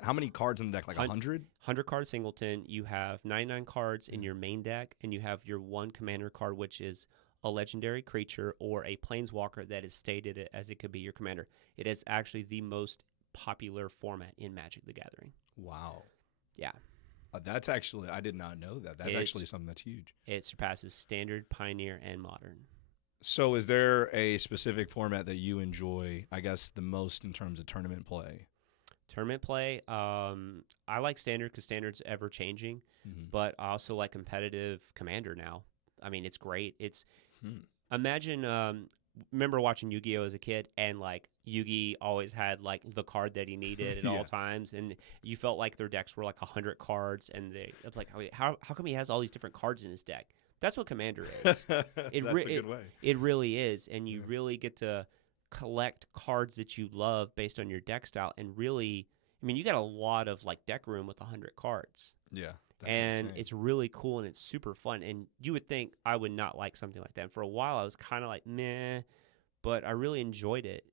how many cards in the deck? Like 100? 100 card singleton. You have 99 cards in your main deck, and you have your one Commander card, which is a legendary creature or a planeswalker that is stated as it could be your Commander. It is actually the most popular format in Magic the Gathering. Wow. Yeah. That's actually, I did not know that. That's actually something that's huge. It surpasses Standard, Pioneer, and Modern. So is there a specific format that you enjoy, I guess, the most in terms of tournament play? Tournament play, I like Standard because Standard's ever-changing, but I also like competitive Commander now. I mean, it's great. Imagine, remember watching Yu-Gi-Oh! As a kid, and, like, Yugi always had, like, the card that he needed at all times, and you felt like their decks were, like, 100 cards, and it was like, how come he has all these different cards in his deck? That's what Commander is. That's a good way. It really is, and you really get to collect cards that you love based on your deck style, and really, I mean, you got a lot of like deck room with 100 cards. Yeah, and insane. It's really cool and it's super fun. And you would think I would not like something like that. And for a while, I was kind of like meh, but I really enjoyed it.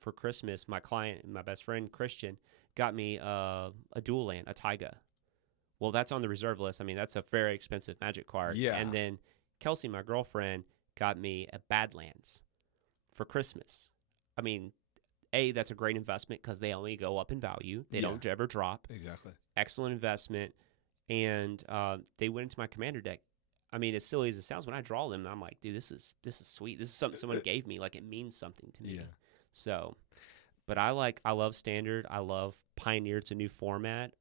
For Christmas, my client, my best friend Christian, got me a dual land, a Taiga. Well, that's on the reserve list. I mean, that's a very expensive Magic card. Yeah. And then Kelsey, my girlfriend, got me a Badlands for Christmas. I mean, that's a great investment because they only go up in value. They don't ever drop. Exactly. Excellent investment. and they went into my commander deck. I mean, as silly as it sounds, when I draw them, I'm like, dude, this is sweet. This is something someone gave me. Like, it means something to me. Yeah. So, but I love Standard. I love Pioneer. It's a new format.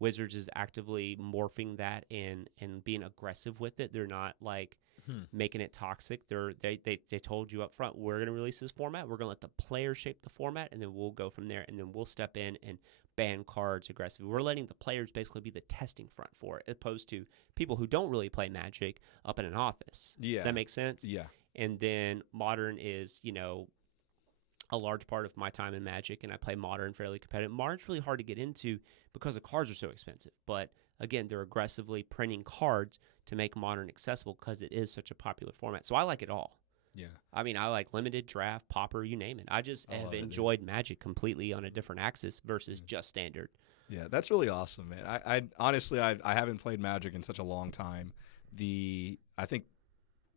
Wizards is actively morphing that and being aggressive with it. They're not like making it toxic. They told you up front, we're going to release this format. We're going to let the players shape the format, and then we'll go from there. And then we'll step in and ban cards aggressively. We're letting the players basically be the testing front for it, as opposed to people who don't really play Magic up in an office. Yeah. Does that make sense? Yeah. And then Modern is, a large part of my time in Magic, and I play Modern fairly competitive. Modern's really hard to get into because the cards are so expensive. But again, they're aggressively printing cards to make Modern accessible because it is such a popular format. So I like it all. Yeah. I mean, I like Limited, Draft, Pauper, you name it. I just have enjoyed Magic completely on a different axis versus just Standard. Yeah, that's really awesome, man. I honestly, I haven't played Magic in such a long time. I think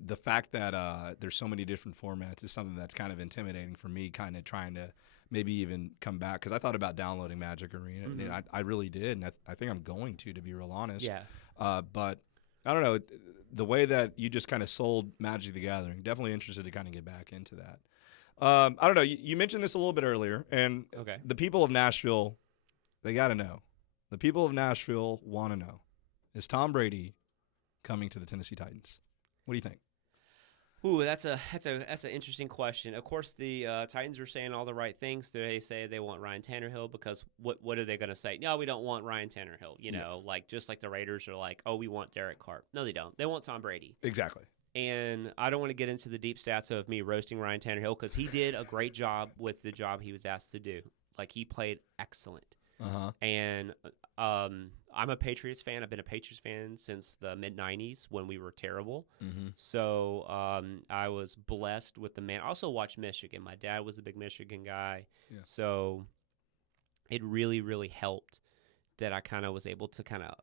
the fact that there's so many different formats is something that's kind of intimidating for me, kind of trying to maybe even come back, because I thought about downloading Magic Arena, and I really did, and I think I'm going to be real honest. Yeah. But I don't know, the way that you just kind of sold Magic the Gathering, definitely interested to kind of get back into that. I don't know, you mentioned this a little bit earlier, and Okay. the people of Nashville, they got to know. The people of Nashville want to know, is Tom Brady coming to the Tennessee Titans? What do you think? Ooh, that's an interesting question. Of course, the Titans are saying all the right things. They say they want Ryan Tannehill because what are they going to say? No, we don't want Ryan Tannehill. Like just like the Raiders are like, oh, we want Derek Carr. No, they don't. They want Tom Brady. Exactly. And I don't want to get into the deep stats of me roasting Ryan Tannehill because he did a great job with the job he was asked to do. Like, he played excellent. Uh-huh. And I'm a Patriots fan. I've been a Patriots fan since the mid-'90s when we were terrible. Mm-hmm. So I was blessed with the man. I also watched Michigan. My dad was a big Michigan guy. Yeah. So it really, really helped that I kind of was able to kind of,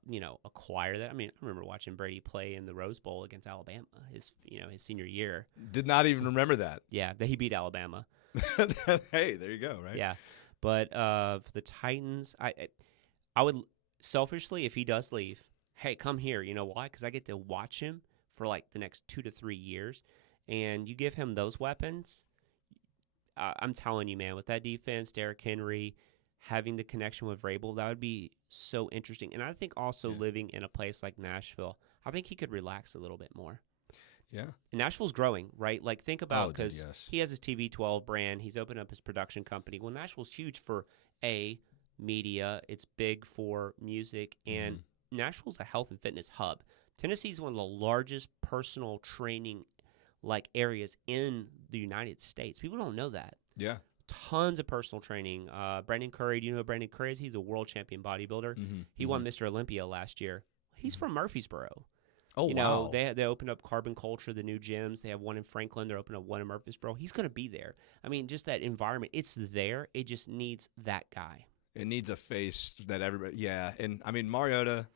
acquire that. I mean, I remember watching Brady play in the Rose Bowl against Alabama his senior year. Did not even remember that. Yeah, he beat Alabama. Hey, there you go, right? Yeah. But for the Titans, I would selfishly, if he does leave, hey, come here. You know why? Because I get to watch him for like the next 2 to 3 years, and you give him those weapons. I'm telling you, man, with that defense, Derrick Henry, having the connection with Vrabel, that would be so interesting. And I think also living in a place like Nashville, I think he could relax a little bit more. Yeah. And Nashville's growing, right? Like, think about, because yes. he has his TB12 brand. He's opened up his production company. Well, Nashville's huge for media. It's big for music, and Nashville's a health and fitness hub. Tennessee's one of the largest personal training areas in the United States. People don't know that. Yeah. Tons of personal training. Brandon Curry, do you know who Brandon Curry is? He's a world champion bodybuilder. He won Mr. Olympia last year. He's from Murfreesboro. Oh, wow. They opened up Carbon Culture, the new gyms. They have one in Franklin. They're opening up one in Murfreesboro. He's going to be there. I mean, just that environment, it's there. It just needs that guy. It needs a face that everybody. Yeah, and I mean Mariota.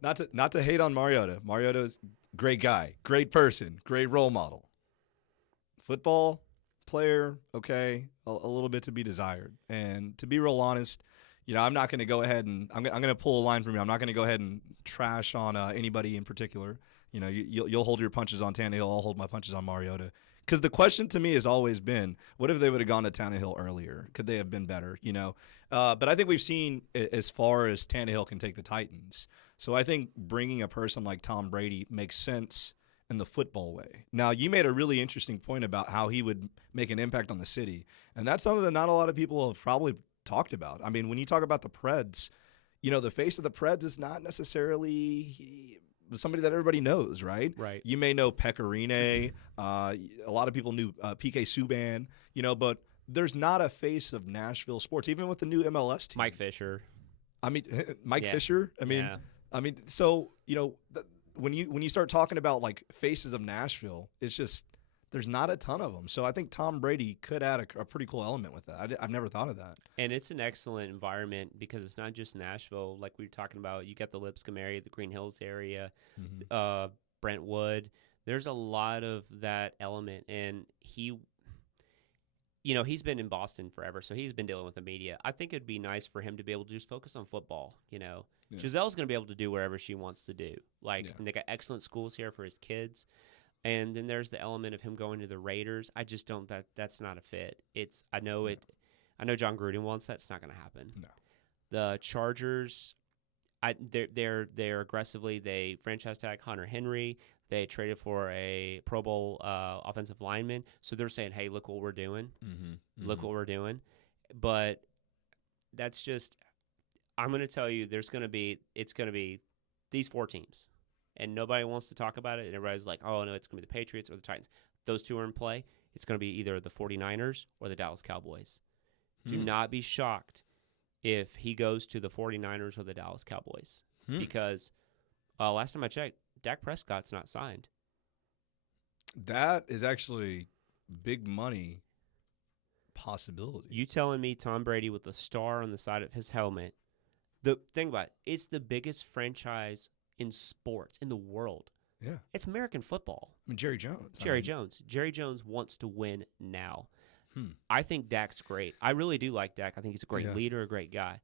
Not to hate on Mariota. Mariota's great guy, great person, great role model. Football player, okay, a little bit to be desired. And to be real honest, I'm not going to go ahead and I'm going to pull a line from you. I'm not going to go ahead and trash on anybody in particular. You'll hold your punches on Tannehill. I'll hold my punches on Mariota. Because the question to me has always been, what if they would have gone to Tannehill earlier? Could they have been better? But I think we've seen as far as Tannehill can take the Titans. So I think bringing a person like Tom Brady makes sense in the football way. Now, you made a really interesting point about how he would make an impact on the city. And that's something that not a lot of people have probably talked about. I mean, when you talk about the Preds, the face of the Preds is not necessarily somebody that everybody knows, right? Right. You may know Pecorine. A lot of people knew PK Subban, but there's not a face of Nashville sports, even with the new MLS team. Mike Fisher. I mean, Mike Fisher. So when you start talking about faces of Nashville, it's just there's not a ton of them. So I think Tom Brady could add a pretty cool element with that. I've never thought of that. And it's an excellent environment because it's not just Nashville. Like we were talking about, you got the Lipscomb area, the Green Hills area, Brentwood. There's a lot of that element. And he's been in Boston forever, so he's been dealing with the media. I think it'd be nice for him to be able to just focus on football, Yeah. Giselle's going to be able to do wherever she wants to do. Like, Yeah. and they got excellent schools here for his kids. And then there's the element of him going to the Raiders. I just don't. That's not a fit. I know John Gruden wants that. It's not going to happen. No. The Chargers, they're aggressively. They franchise tag Hunter Henry. They traded for a Pro Bowl offensive lineman. So they're saying, hey, look what we're doing. Mm-hmm. Look what we're doing. But that's just. I'm going to tell you, it's going to be these 4 teams. And nobody wants to talk about it. And everybody's like, oh, no, it's going to be the Patriots or the Titans. Those 2 are in play. It's going to be either the 49ers or the Dallas Cowboys. Do not be shocked if he goes to the 49ers or the Dallas Cowboys. Because last time I checked, Dak Prescott's not signed. That is actually big money possibility. You telling me Tom Brady with the star on the side of his helmet. The thing about it, it's the biggest franchise in sports in the world. Yeah. It's American football. I mean, Jerry Jones. Jerry Jones wants to win now. I think Dak's great. I really do like Dak. I think he's a great leader, a great guy.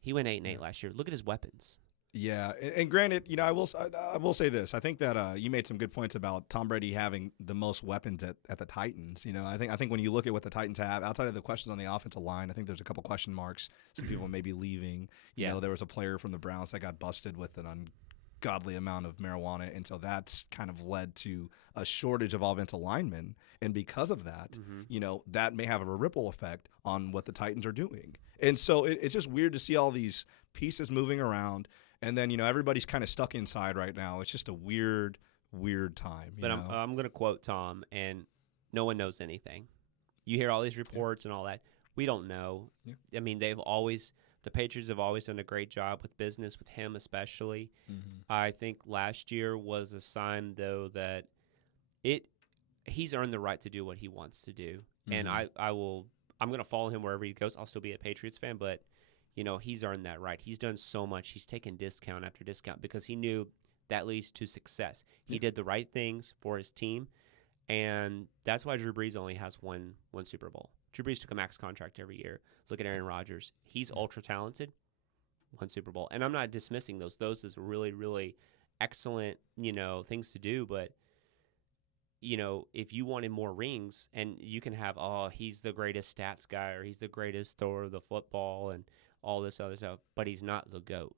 He went 8-8 last year. Look at his weapons. Yeah, and granted, I will say this. I think that you made some good points about Tom Brady having the most weapons at the Titans. I think when you look at what the Titans have, outside of the questions on the offensive line, I think there's a couple question marks. Some people may be leaving. You know, there was a player from the Browns that got busted with an ungodly amount of marijuana, and so that's kind of led to a shortage of offensive linemen. And because of that, that may have a ripple effect on what the Titans are doing. And so it's just weird to see all these pieces moving around. And then, everybody's kind of stuck inside right now. It's just a weird time. But I'm going to quote Tom, and no one knows anything. You hear all these reports and all that. We don't know. Yeah. I mean, the Patriots have always done a great job with business, with him especially. I think last year was a sign, though, that he's earned the right to do what he wants to do. And I'm going to follow him wherever he goes. I'll still be a Patriots fan, but he's earned that right. He's done so much. He's taken discount after discount because he knew that leads to success. He did the right things for his team, and that's why Drew Brees only has one Super Bowl. Drew Brees took a max contract every year. Look at Aaron Rodgers. He's ultra talented. 1 Super Bowl. And I'm not dismissing those. Those is really, really excellent, things to do, but if you wanted more rings, and you can have, he's the greatest stats guy, or he's the greatest thrower of the football, and all this other stuff, but he's not the GOAT.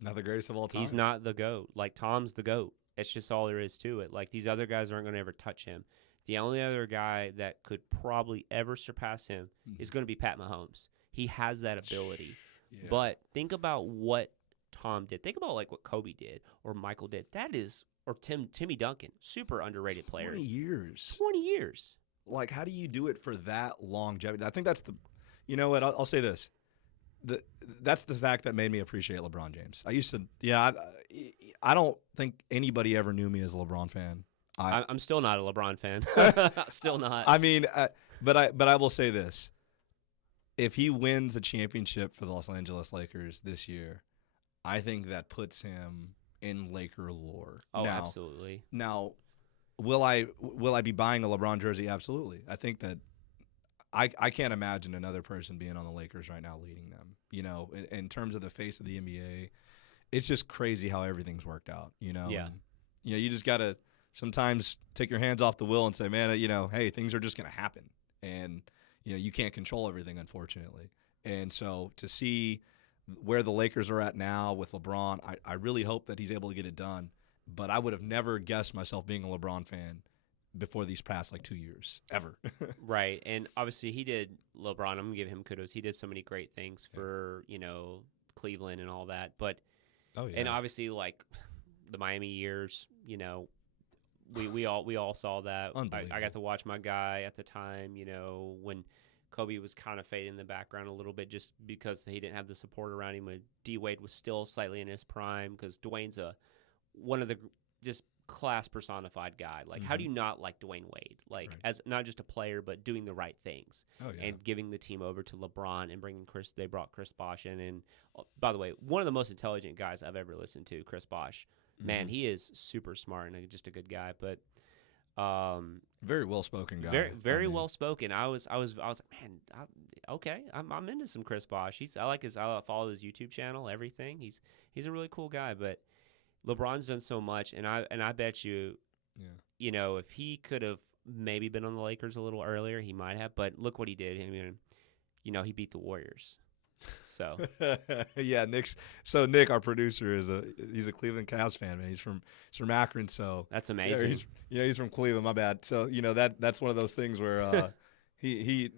Not the greatest of all time. He's not the GOAT. Like, Tom's the GOAT. It's just all there is to it. Like, these other guys aren't going to ever touch him. The only other guy that could probably ever surpass him is going to be Pat Mahomes. He has that ability. Yeah. But think about what Tom did. Think about, like, what Kobe did or Michael did. Or Timmy Duncan, super underrated player. 20 years. 20 years. Like, how do you do it for that longevity? I think that's you know what, I'll say this. That's the fact that made me appreciate LeBron James. I don't think anybody ever knew me as a LeBron fan. I'm still not a LeBron fan. Still not. I mean, but I will say this: if he wins a championship for the Los Angeles Lakers this year, I think that puts him in Laker lore. Oh, absolutely. Now, will I be buying a LeBron jersey? Absolutely. I think that. I can't imagine another person being on the Lakers right now leading them. In terms of the face of the NBA, it's just crazy how everything's worked out. Yeah. And, you just gotta sometimes take your hands off the wheel and say, man, hey, things are just gonna happen, and you can't control everything, unfortunately. And so to see where the Lakers are at now with LeBron, I really hope that he's able to get it done. But I would have never guessed myself being a LeBron fan before these past 2 years ever. Right. And obviously he did, LeBron, I'm going to give him kudos. He did so many great things for, Cleveland and all that. But, and obviously the Miami years, we all saw that. I got to watch my guy at the time, when Kobe was kind of fading in the background a little bit just because he didn't have the support around him. When D Wade was still slightly in his prime, because Dwayne's one of the just class personified guy. Like, how do you not like Dwayne Wade? Like, as not just a player, but doing the right things and giving the team over to LeBron and bringing they brought Chris Bosh in. And by the way, one of the most intelligent guys I've ever listened to, Chris Bosh. Man, he is super smart and just a good guy. But Very well spoken guy. Very well spoken. I was like, man, okay, I'm into some Chris Bosh. I follow his YouTube channel, everything. He's a really cool guy. But LeBron's done so much, and I bet you, you know, if he could have maybe been on the Lakers a little earlier, he might have. But look what he did. I mean, you know, he beat the Warriors. So yeah, Nick, our producer, he's a Cleveland Cavs fan, man. He's from Akron, so that's amazing. He's from Cleveland. My bad. So you know that's one of those things where we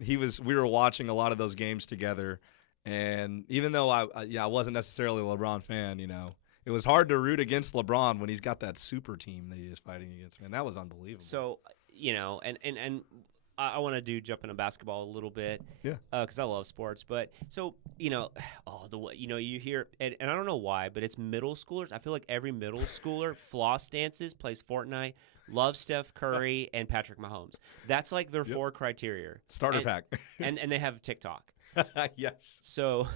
were watching a lot of those games together, and even though I wasn't necessarily a LeBron fan, you know, it was hard to root against LeBron when he's got that super team that he is fighting against. Man, that was unbelievable. So you know, and I want to jump into basketball a little bit, yeah, because I love sports. But so you know, you hear, and I don't know why, but it's middle schoolers. I feel like every middle schooler floss dances, plays Fortnite, loves Steph Curry and Patrick Mahomes. That's like their 4 criteria. Starter pack, and they have TikTok. Yes. So,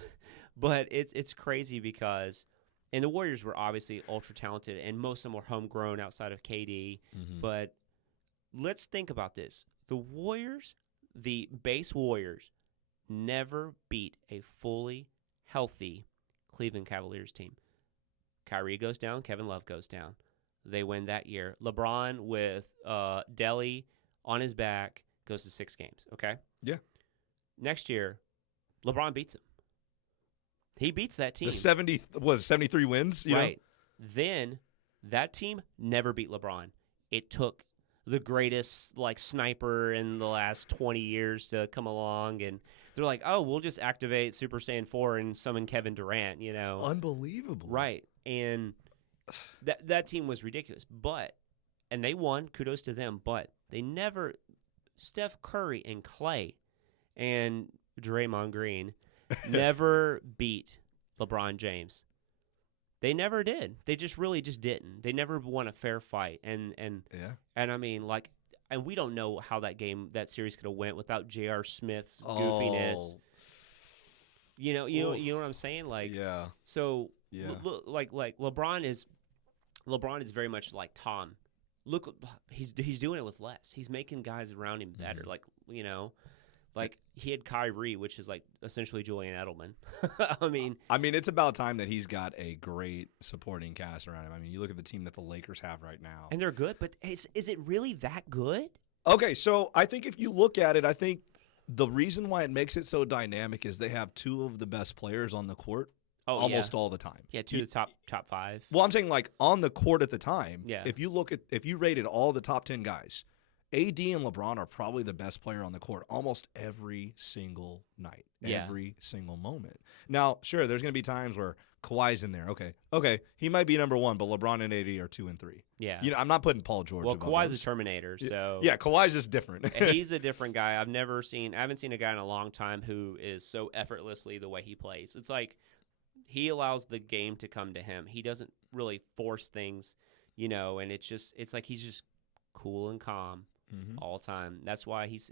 but it's crazy because, and the Warriors were obviously ultra talented, and most of them were homegrown outside of KD. Mm-hmm. But let's think about this. The Warriors, the base Warriors, never beat a fully healthy Cleveland Cavaliers team. Kyrie goes down, Kevin Love goes down. They win that year. LeBron with Delly on his back goes to 6 games, okay? Yeah. Next year, LeBron beats him. He beats that team. The 73 wins, you right. know? Then that team never beat LeBron. It took the greatest like sniper in the last 20 years to come along, and they're like, oh, we'll just activate Super Saiyan 4 and summon Kevin Durant, you know. Unbelievable. Right. And that team was ridiculous. And they won, kudos to them, but they never, Steph Curry and Clay and Draymond Green never beat LeBron James. They never did. They just didn't. They never won a fair fight. And I mean, like, and we don't know how that series could have went without J.R. Smith's goofiness. You know what I'm saying? Like, yeah. So like LeBron is very much like Tom. Look, he's doing it with less. He's making guys around him better. Mm-hmm. Like, you know. Like, he had Kyrie, which is like essentially Julian Edelman. I mean, it's about time that he's got a great supporting cast around him. I mean, you look at the team that the Lakers have right now. And they're good, but is it really that good? Okay, so I think if you look at it, I think the reason why it makes it so dynamic is they have 2 of the best players on the court almost all the time. Yeah, 2 of the top 5. Well, I'm saying like on the court at the time. Yeah. If you rated all the top 10 guys, AD and LeBron are probably the best player on the court almost every single night, every single moment. Now, sure, there's going to be times where Kawhi's in there. Okay, he might be number 1, but LeBron and AD are 2 and 3. Yeah, you know, I'm not putting Paul George. Well, Kawhi's a Terminator, so yeah, Kawhi's just different. He's a different guy. I haven't seen a guy in a long time who is so effortlessly the way he plays. It's like he allows the game to come to him. He doesn't really force things, you know, and it's like he's just cool and calm. Mm-hmm. All time. That's why he's.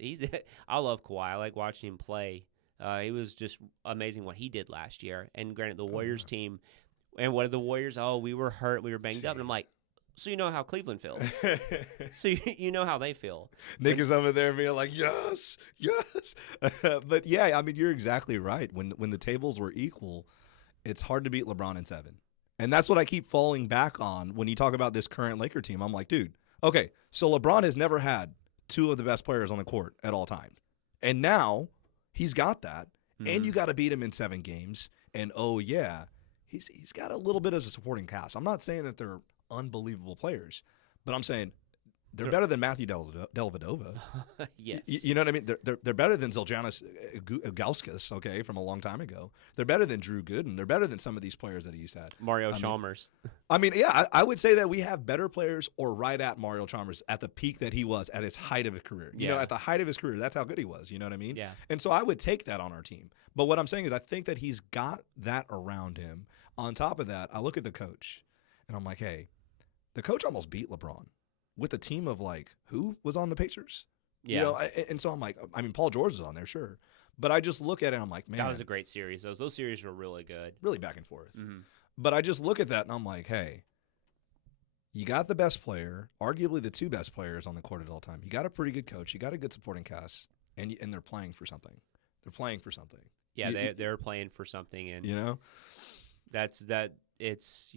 I love Kawhi. I like watching him play. It was just amazing what he did last year. And granted, the Warriors team, and what are the Warriors? Oh, we were hurt. We were banged up. And I'm like, so you know how Cleveland feels. So you know how they feel. Nick is over there being like, yes. But yeah, I mean, you're exactly right. When the tables were equal, it's hard to beat LeBron in 7. And that's what I keep falling back on when you talk about this current Laker team. I'm like, dude. Okay, so LeBron has never had 2 of the best players on the court at all times. And now he's got that, and you got to beat him in 7 games. And, oh, yeah, he's got a little bit of a supporting cast. I'm not saying that they're unbelievable players, but I'm saying they're better than Matthew Dellavedova. Yes. You know what I mean? They're better than Zildjianis Gauskas, okay, from a long time ago. They're better than Drew Gooden. They're better than some of these players that he used to have. Mario Chalmers. I mean, yeah, I would say that we have better players or right at Mario Chalmers at the peak that he was at his height of his career. You know, at the height of his career, that's how good he was. You know what I mean? Yeah. And so I would take that on our team. But what I'm saying is I think that he's got that around him. On top of that, I look at the coach, and I'm like, hey, the coach almost beat LeBron. With a team of like who was on the Pacers, yeah. You know, and so I'm like, I mean, Paul George is on there, sure, but I just look at it, and I'm like, man, that was a great series. Those series were really good, really back and forth. Mm-hmm. But I just look at that, and I'm like, hey, You got the best player, arguably the two best players on the court at all time. You got a pretty good coach. You got a good supporting cast, and they're playing for something. They're playing for something. Yeah, they're playing for something, and you know, that's that. It's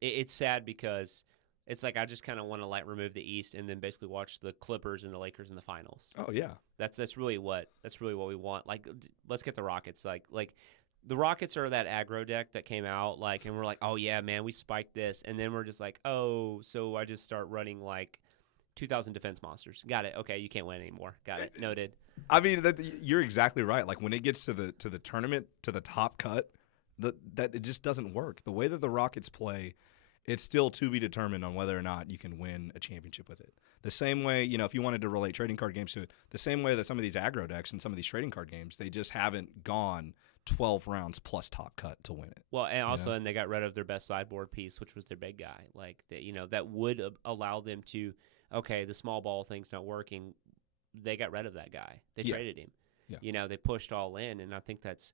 it's sad because it's like I just kind of want to remove the East and then basically watch the Clippers and the Lakers in the finals. Oh yeah, that's really what we want. Like, let's get the Rockets. Like the Rockets are that aggro deck that came out, and we're like, oh yeah, man, we spiked this, and then we're just like, oh, so I just start running 2,000 defense monsters. Got it. Okay, you can't win anymore. Got it. Noted. I mean, you're exactly right. Like when it gets to the tournament, to the top cut, that it just doesn't work. The way that the Rockets play, it's still to be determined on whether or not you can win a championship with it. The same way, if you wanted to relate trading card games to it, the same way that some of these aggro decks and some of these trading card games, they just haven't gone 12 rounds plus top cut to win it. Well, and also, and they got rid of their best sideboard piece, which was their big guy. That would allow them to, okay, the small ball thing's not working. They got rid of that guy. They traded him. Yeah. They pushed all in, and I think that's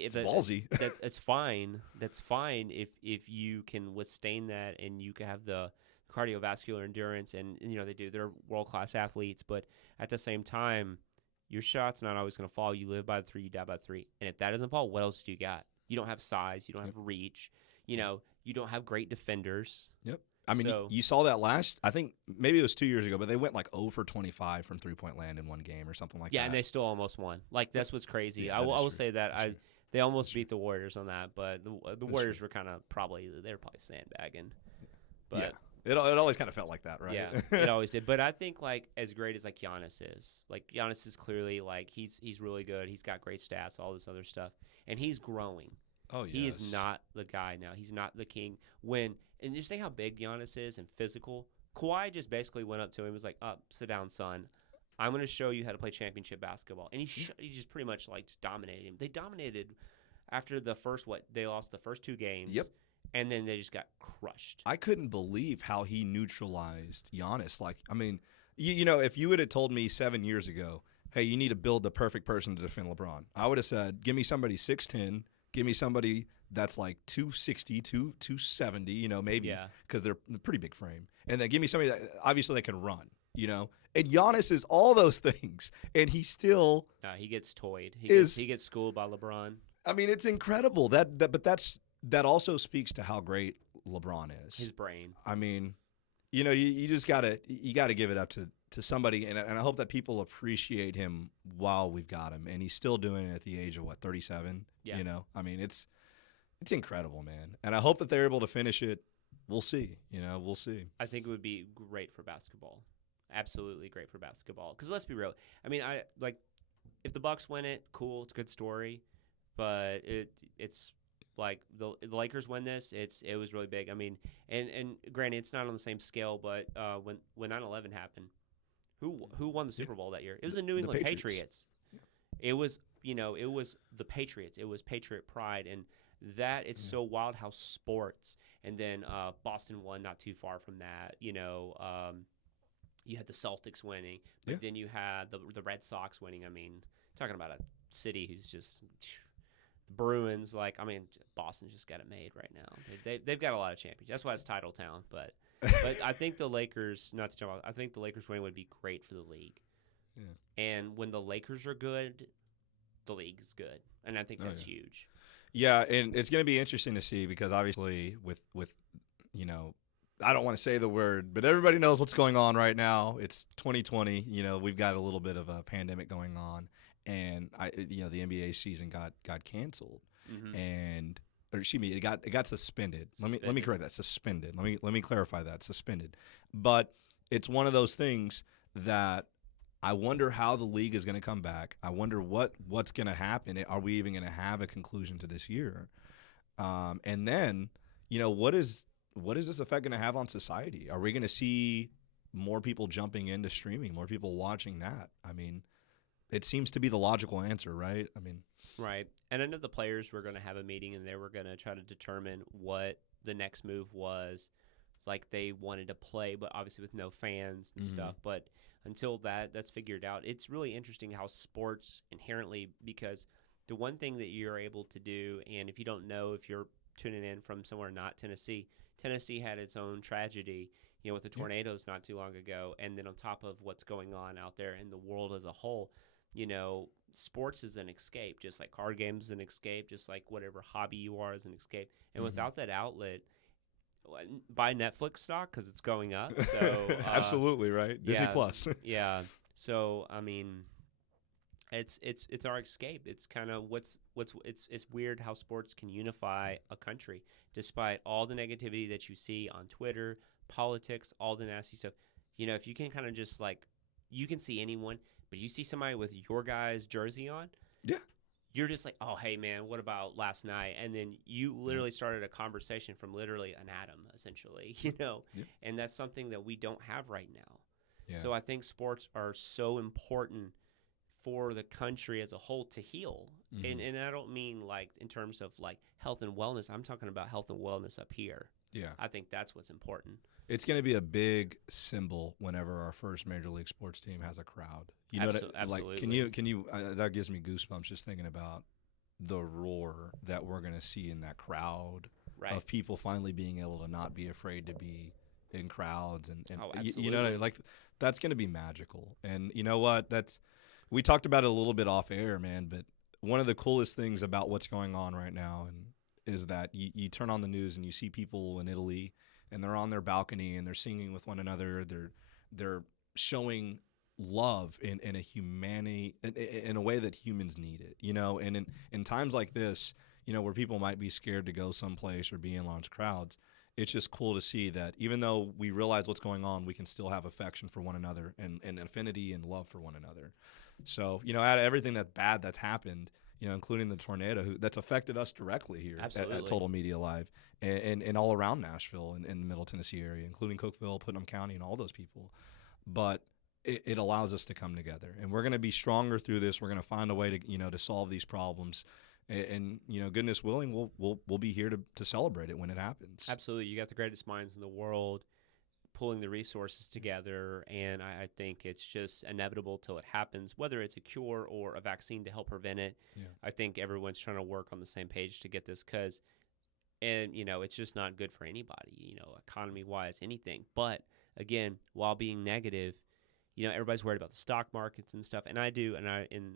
ballsy. That's fine. That's fine if you can withstand that and you can have the cardiovascular endurance, and they're world-class athletes, but at the same time, your shot's not always going to fall. You live by the 3, you die by the 3. And if that doesn't fall, what else do you got? You don't have size. You don't have reach. You don't have great defenders. Yep. I mean, you saw that I think maybe it was 2 years ago, but they went 0 for 25 from three-point land in one game or something like that. Yeah, and they still almost won. That's what's crazy. Yeah, I will say that That's true. they almost beat the Warriors on that, but the Warriors were kind of probably sandbagging. But yeah. It always kind of felt like that, right? Yeah, it always did. But I think as great as Giannis is, Giannis is clearly he's really good. He's got great stats, all this other stuff, and he's growing. Oh yeah, he is not the guy now. He's not the king. And just think how big Giannis is and physical. Kawhi just basically went up to him and was like, "Up, sit down, son. I'm going to show you how to play championship basketball." And he just pretty much just dominated him. They dominated after they lost the first 2 games. Yep. And then they just got crushed. I couldn't believe how he neutralized Giannis. If you would have told me 7 years ago, hey, you need to build the perfect person to defend LeBron, I would have said, give me somebody 6'10", give me somebody that's 260, 270, maybe, because they're a pretty big frame. And then give me somebody that obviously they can run, And Giannis is all those things, and he still he gets toyed. He gets schooled by LeBron. I mean, it's incredible. That also speaks to how great LeBron is. His brain. I mean, you just gotta give it up to somebody, and I hope that people appreciate him while we've got him, and he's still doing it at the age of 37. Yeah. I mean, it's incredible, man, and I hope that they're able to finish it. We'll see. We'll see. I think it would be great for basketball. Absolutely great for basketball. Because let's be real. I mean, if the Bucks win it, cool. It's a good story, but it's. The Lakers win this, it was really big. I mean, and granted, it's not on the same scale, but when 9/11 happened, who won the Super Bowl that year? It was the New England Patriots. Yeah. It was it was the Patriots. It was Patriot pride, and that it's so wild how sports. And then Boston won not too far from that. You had the Celtics winning, but then you had the Red Sox winning. I mean, talking about a city who's just. Bruins, Boston's just got it made right now. They've got a lot of champions. That's why it's title town. But I think the Lakers, not to jump off, I think the Lakers winning would be great for the league. Yeah. And when the Lakers are good, the league is good, and I think that's huge. Yeah, and it's going to be interesting to see because obviously with I don't want to say the word, but everybody knows what's going on right now. It's 2020. We've got a little bit of a pandemic going on. And the NBA season got canceled, or excuse me, it got suspended. Let me correct that. Suspended. Let me clarify that. Suspended. But it's one of those things that I wonder how the league is going to come back. I wonder what's going to happen. Are we even going to have a conclusion to this year? And then what is this effect going to have on society? Are we going to see more people jumping into streaming, more people watching that? I mean. It seems to be the logical answer, right? I mean, right. And I know the players were going to have a meeting and they were going to try to determine what the next move was. They wanted to play, but obviously with no fans and stuff. But until that's figured out, it's really interesting how sports inherently, because the one thing that you're able to do, and if you don't know, if you're tuning in from somewhere not Tennessee Tennessee had its own tragedy, with the tornadoes not too long ago, and then on top of what's going on out there in the world as a whole, sports is an escape, just like card games is an escape, just like whatever hobby you are is an escape. And without that outlet, buy Netflix stock because it's going up. So absolutely right, Disney Plus. Yeah. So I mean, it's our escape. It's kind of it's weird how sports can unify a country despite all the negativity that you see on Twitter, politics, all the nasty stuff. If you can kind of just like, you can see anyone, but you see somebody with your guy's jersey on, yeah, you're just like, oh, hey man, what about last night? And then you literally started a conversation from literally an atom, essentially, and that's something that we don't have right now. Yeah. So I think sports are so important for the country as a whole to heal. And I don't mean like in terms of like health and wellness. I'm talking about health and wellness up here. Yeah. I think that's what's important. It's going to be a big symbol whenever our first major league sports team has a crowd. You know, absolutely. Like, can you? That gives me goosebumps just thinking about the roar that we're going to see in that crowd of people finally being able to not be afraid to be in crowds and absolutely. You know what I mean? Like that's going to be magical. And you know what? We talked about it a little bit off air, man. But one of the coolest things about what's going on right now is that you turn on the news and you see people in Italy and they're on their balcony and they're singing with one another. They're showing love in a humanity in a way that humans need it, and in times like this, where people might be scared to go someplace or be in large crowds, it's just cool to see that even though we realize what's going on, we can still have affection for one another and affinity and love for one another. So, out of everything that's happened, including the tornado that's affected us directly here at Total Media Live and all around Nashville and in the Middle Tennessee area, including Cookeville, Putnam County, and all those people. But it allows us to come together, and we're going to be stronger through this. We're going to find a way to, to solve these problems. And goodness willing, we'll be here to celebrate it when it happens. Absolutely. You got the greatest minds in the world pulling the resources together, and I think it's just inevitable till it happens, whether it's a cure or a vaccine to help prevent it. Yeah. I think everyone's trying to work on the same page to get this it's just not good for anybody, economy-wise, anything. But, again, while being negative, everybody's worried about the stock markets and stuff, and I do, and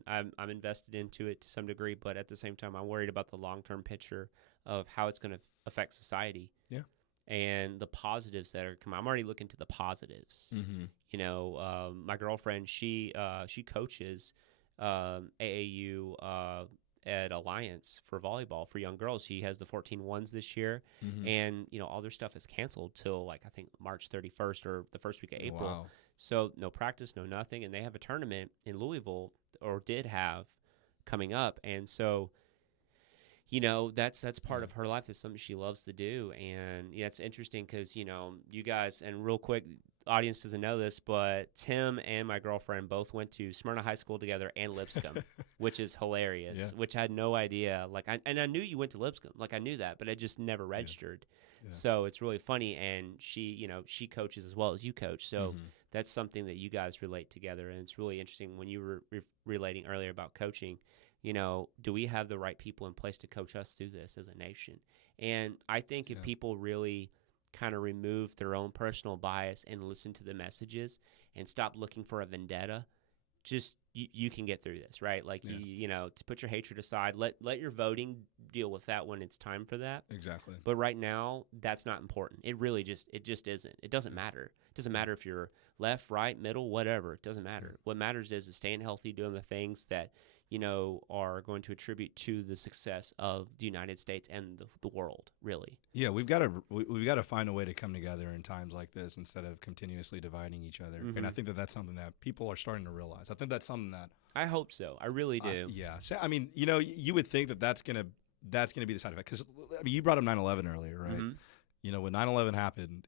I'm invested into it to some degree, but at the same time, I'm worried about the long-term picture of how it's going to affect society. Yeah. And the positives that are coming. I'm already looking to the positives. Mm-hmm. My girlfriend, she coaches AAU at Alliance for volleyball for young girls. She has the 14-1s this year, mm-hmm. and all their stuff is canceled till I think March 31st or the first week of April. Wow. So no practice, no nothing, and they have a tournament in Louisville, or did have, coming up, and so. That's part of her life. That's something she loves to do. And it's interesting because, you guys, and real quick, the audience doesn't know this, but Tim and my girlfriend both went to Smyrna High School together and Lipscomb, which is hilarious, which I had no idea. And I knew you went to Lipscomb. I knew that, but I just never registered. Yeah. So it's really funny. And she coaches as well as you coach. So mm-hmm. that's something that you guys relate together. And it's really interesting when you were relating earlier about coaching. Do we have the right people in place to coach us through this as a nation? And I think if people really kind of remove their own personal bias and listen to the messages and stop looking for a vendetta, just you can get through this, right? To put your hatred aside, let your voting deal with that when it's time for that. Exactly. But right now, that's not important. It really just isn't. It doesn't matter. It doesn't matter if you're left, right, middle, whatever. It doesn't matter. Yeah. What matters is staying healthy, doing the things that are going to attribute to the success of the United States and the world, really. Yeah, we've got to find a way to come together in times like this instead of continuously dividing each other. Mm-hmm. And I think that's something that people are starting to realize. I think that's something that I hope so. I really do. Yeah. So, I mean, you would think that's gonna be the side effect because you brought up 9/11 earlier, right? Mm-hmm. When 9/11 happened,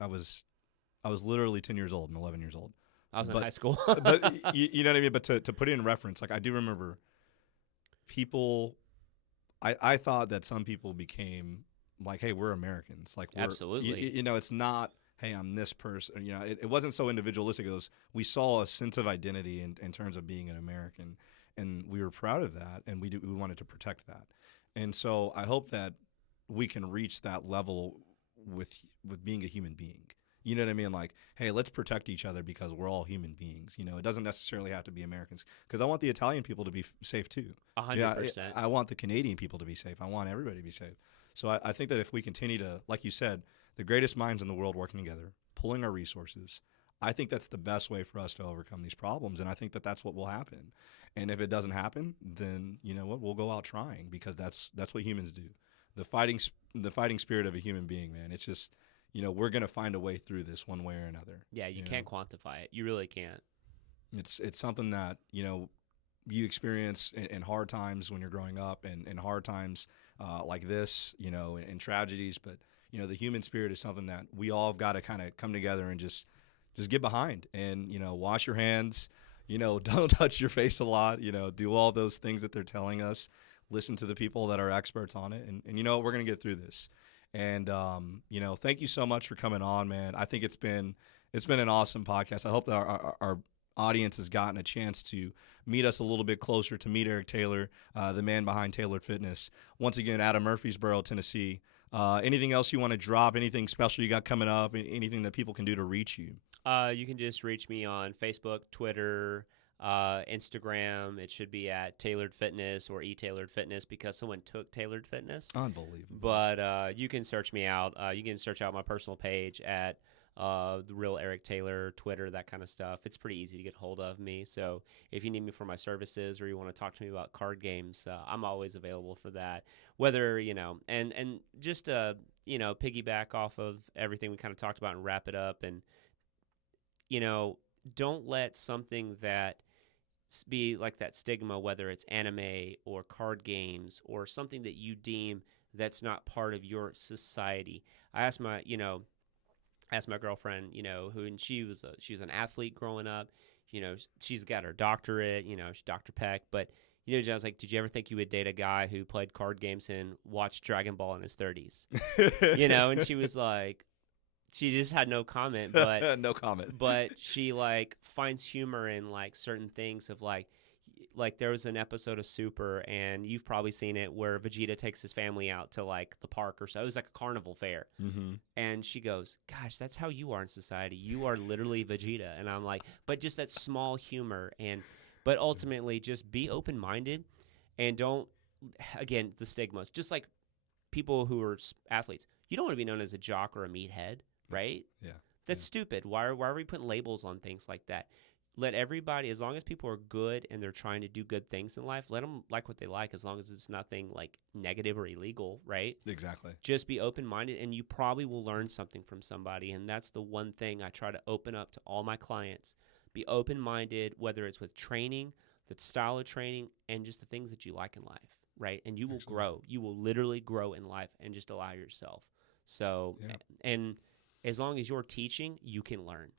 I was literally 10 years old and 11 years old. I was in high school. But you know what I mean? But to put it in reference, I do remember people, I thought that some people became like, hey, we're Americans. Absolutely. It's not, hey, I'm this person. It wasn't so individualistic. It was, we saw a sense of identity in terms of being an American, and we were proud of that, and we wanted to protect that. And so I hope that we can reach that level with being a human being. You know what I mean? Like, hey, let's protect each other because we're all human beings. You know, it doesn't necessarily have to be Americans, because I want the Italian people to be safe too. 100%. I want the Canadian people to be safe. I want everybody to be safe. So I think that if we continue to, like you said, the greatest minds in the world working together, pulling our resources, I think that's the best way for us to overcome these problems. And I think that that's what will happen. And if it doesn't happen, then you know what? We'll go out trying, because that's what humans do. The fighting spirit of a human being, man. It's just, you know, we're gonna find a way through this one way or another. Yeah, you can't quantify it. You really can't. It's something that, you know, you experience in hard times when you're growing up, and in hard times like this, you know, and tragedies. But you know, the human spirit is something that we all have got to kind of come together and just get behind. And you know, wash your hands. You know, don't touch your face a lot. You know, do all those things that they're telling us. Listen to the people that are experts on it, and you know, we're gonna get through this. And you know, thank you so much for coming on, man. I think it's been an awesome podcast. I hope that our audience has gotten a chance to meet us a little bit closer, to meet Eric Taylor, the man behind Tailored Fitness. Once again, out of Murfreesboro, Tennessee. Anything else you want to drop? Anything special you got coming up? Anything that people can do to reach you? You can just reach me on Facebook, Twitter, Instagram. It should be at Tailored Fitness or eTailored Fitness, because someone took Tailored Fitness. Unbelievable. But you can search me out. You can search out my personal page at the real Eric Taylor, Twitter, that kind of stuff. It's pretty easy to get hold of me. So if you need me for my services, or you want to talk to me about card games, I'm always available for that. Whether, you know, and just you know, piggyback off of everything we kind of talked about and wrap it up. And you know, don't let something that be like that stigma, whether it's anime or card games or something that you deem that's not part of your society. I asked my girlfriend, you know, and she was an athlete growing up. You know, she's got her doctorate, you know, she's Dr. Peck. But, you know, I was like, did you ever think you would date a guy who played card games and watched Dragon Ball in his 30s? You know, and she was like, she just had no comment, but no comment. But she like finds humor in like certain things of like there was an episode of Super, and you've probably seen it, where Vegeta takes his family out to like the park or so. It was like a carnival fair. Mm-hmm. And she goes, gosh, that's how you are in society. You are literally Vegeta. And I'm like, but just that small humor. But ultimately just be open-minded, and don't, again, the stigmas, just like people who are athletes. You don't want to be known as a jock or a meathead. Right? Yeah. That's stupid. Why are we putting labels on things like that? Let everybody, as long as people are good and they're trying to do good things in life, let them like what they like, as long as it's nothing like negative or illegal, right? Exactly. Just be open-minded, and you probably will learn something from somebody. And that's the one thing I try to open up to all my clients. Be open-minded, whether it's with training, the style of training, and just the things that you like in life, right? And you will grow. You will literally grow in life, and just allow yourself. So, and as long as you're teaching, you can learn.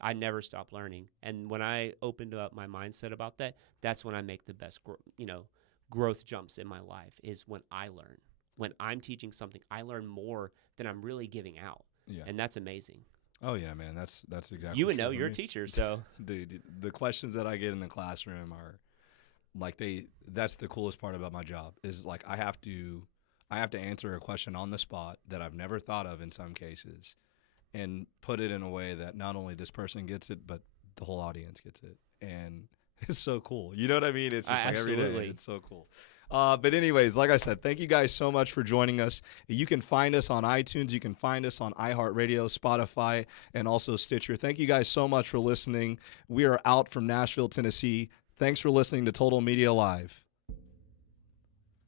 I never stop learning. And when I opened up my mindset about that, that's when I make the best, growth jumps in my life, is when I learn. When I'm teaching something, I learn more than I'm really giving out. Yeah. And that's amazing. Oh yeah, man. That's exactly. You would know, you're a teacher, so. Dude, the questions that I get in the classroom are like, that's the coolest part about my job, is like I have to answer a question on the spot that I've never thought of in some cases, and put it in a way that not only this person gets it, but the whole audience gets it. And it's so cool. You know what I mean? It's just like every day. It's so cool. But anyways, like I said, thank you guys so much for joining us. You can find us on iTunes. You can find us on iHeartRadio, Spotify, and also Stitcher. Thank you guys so much for listening. We are out from Nashville, Tennessee. Thanks for listening to Total Media Live.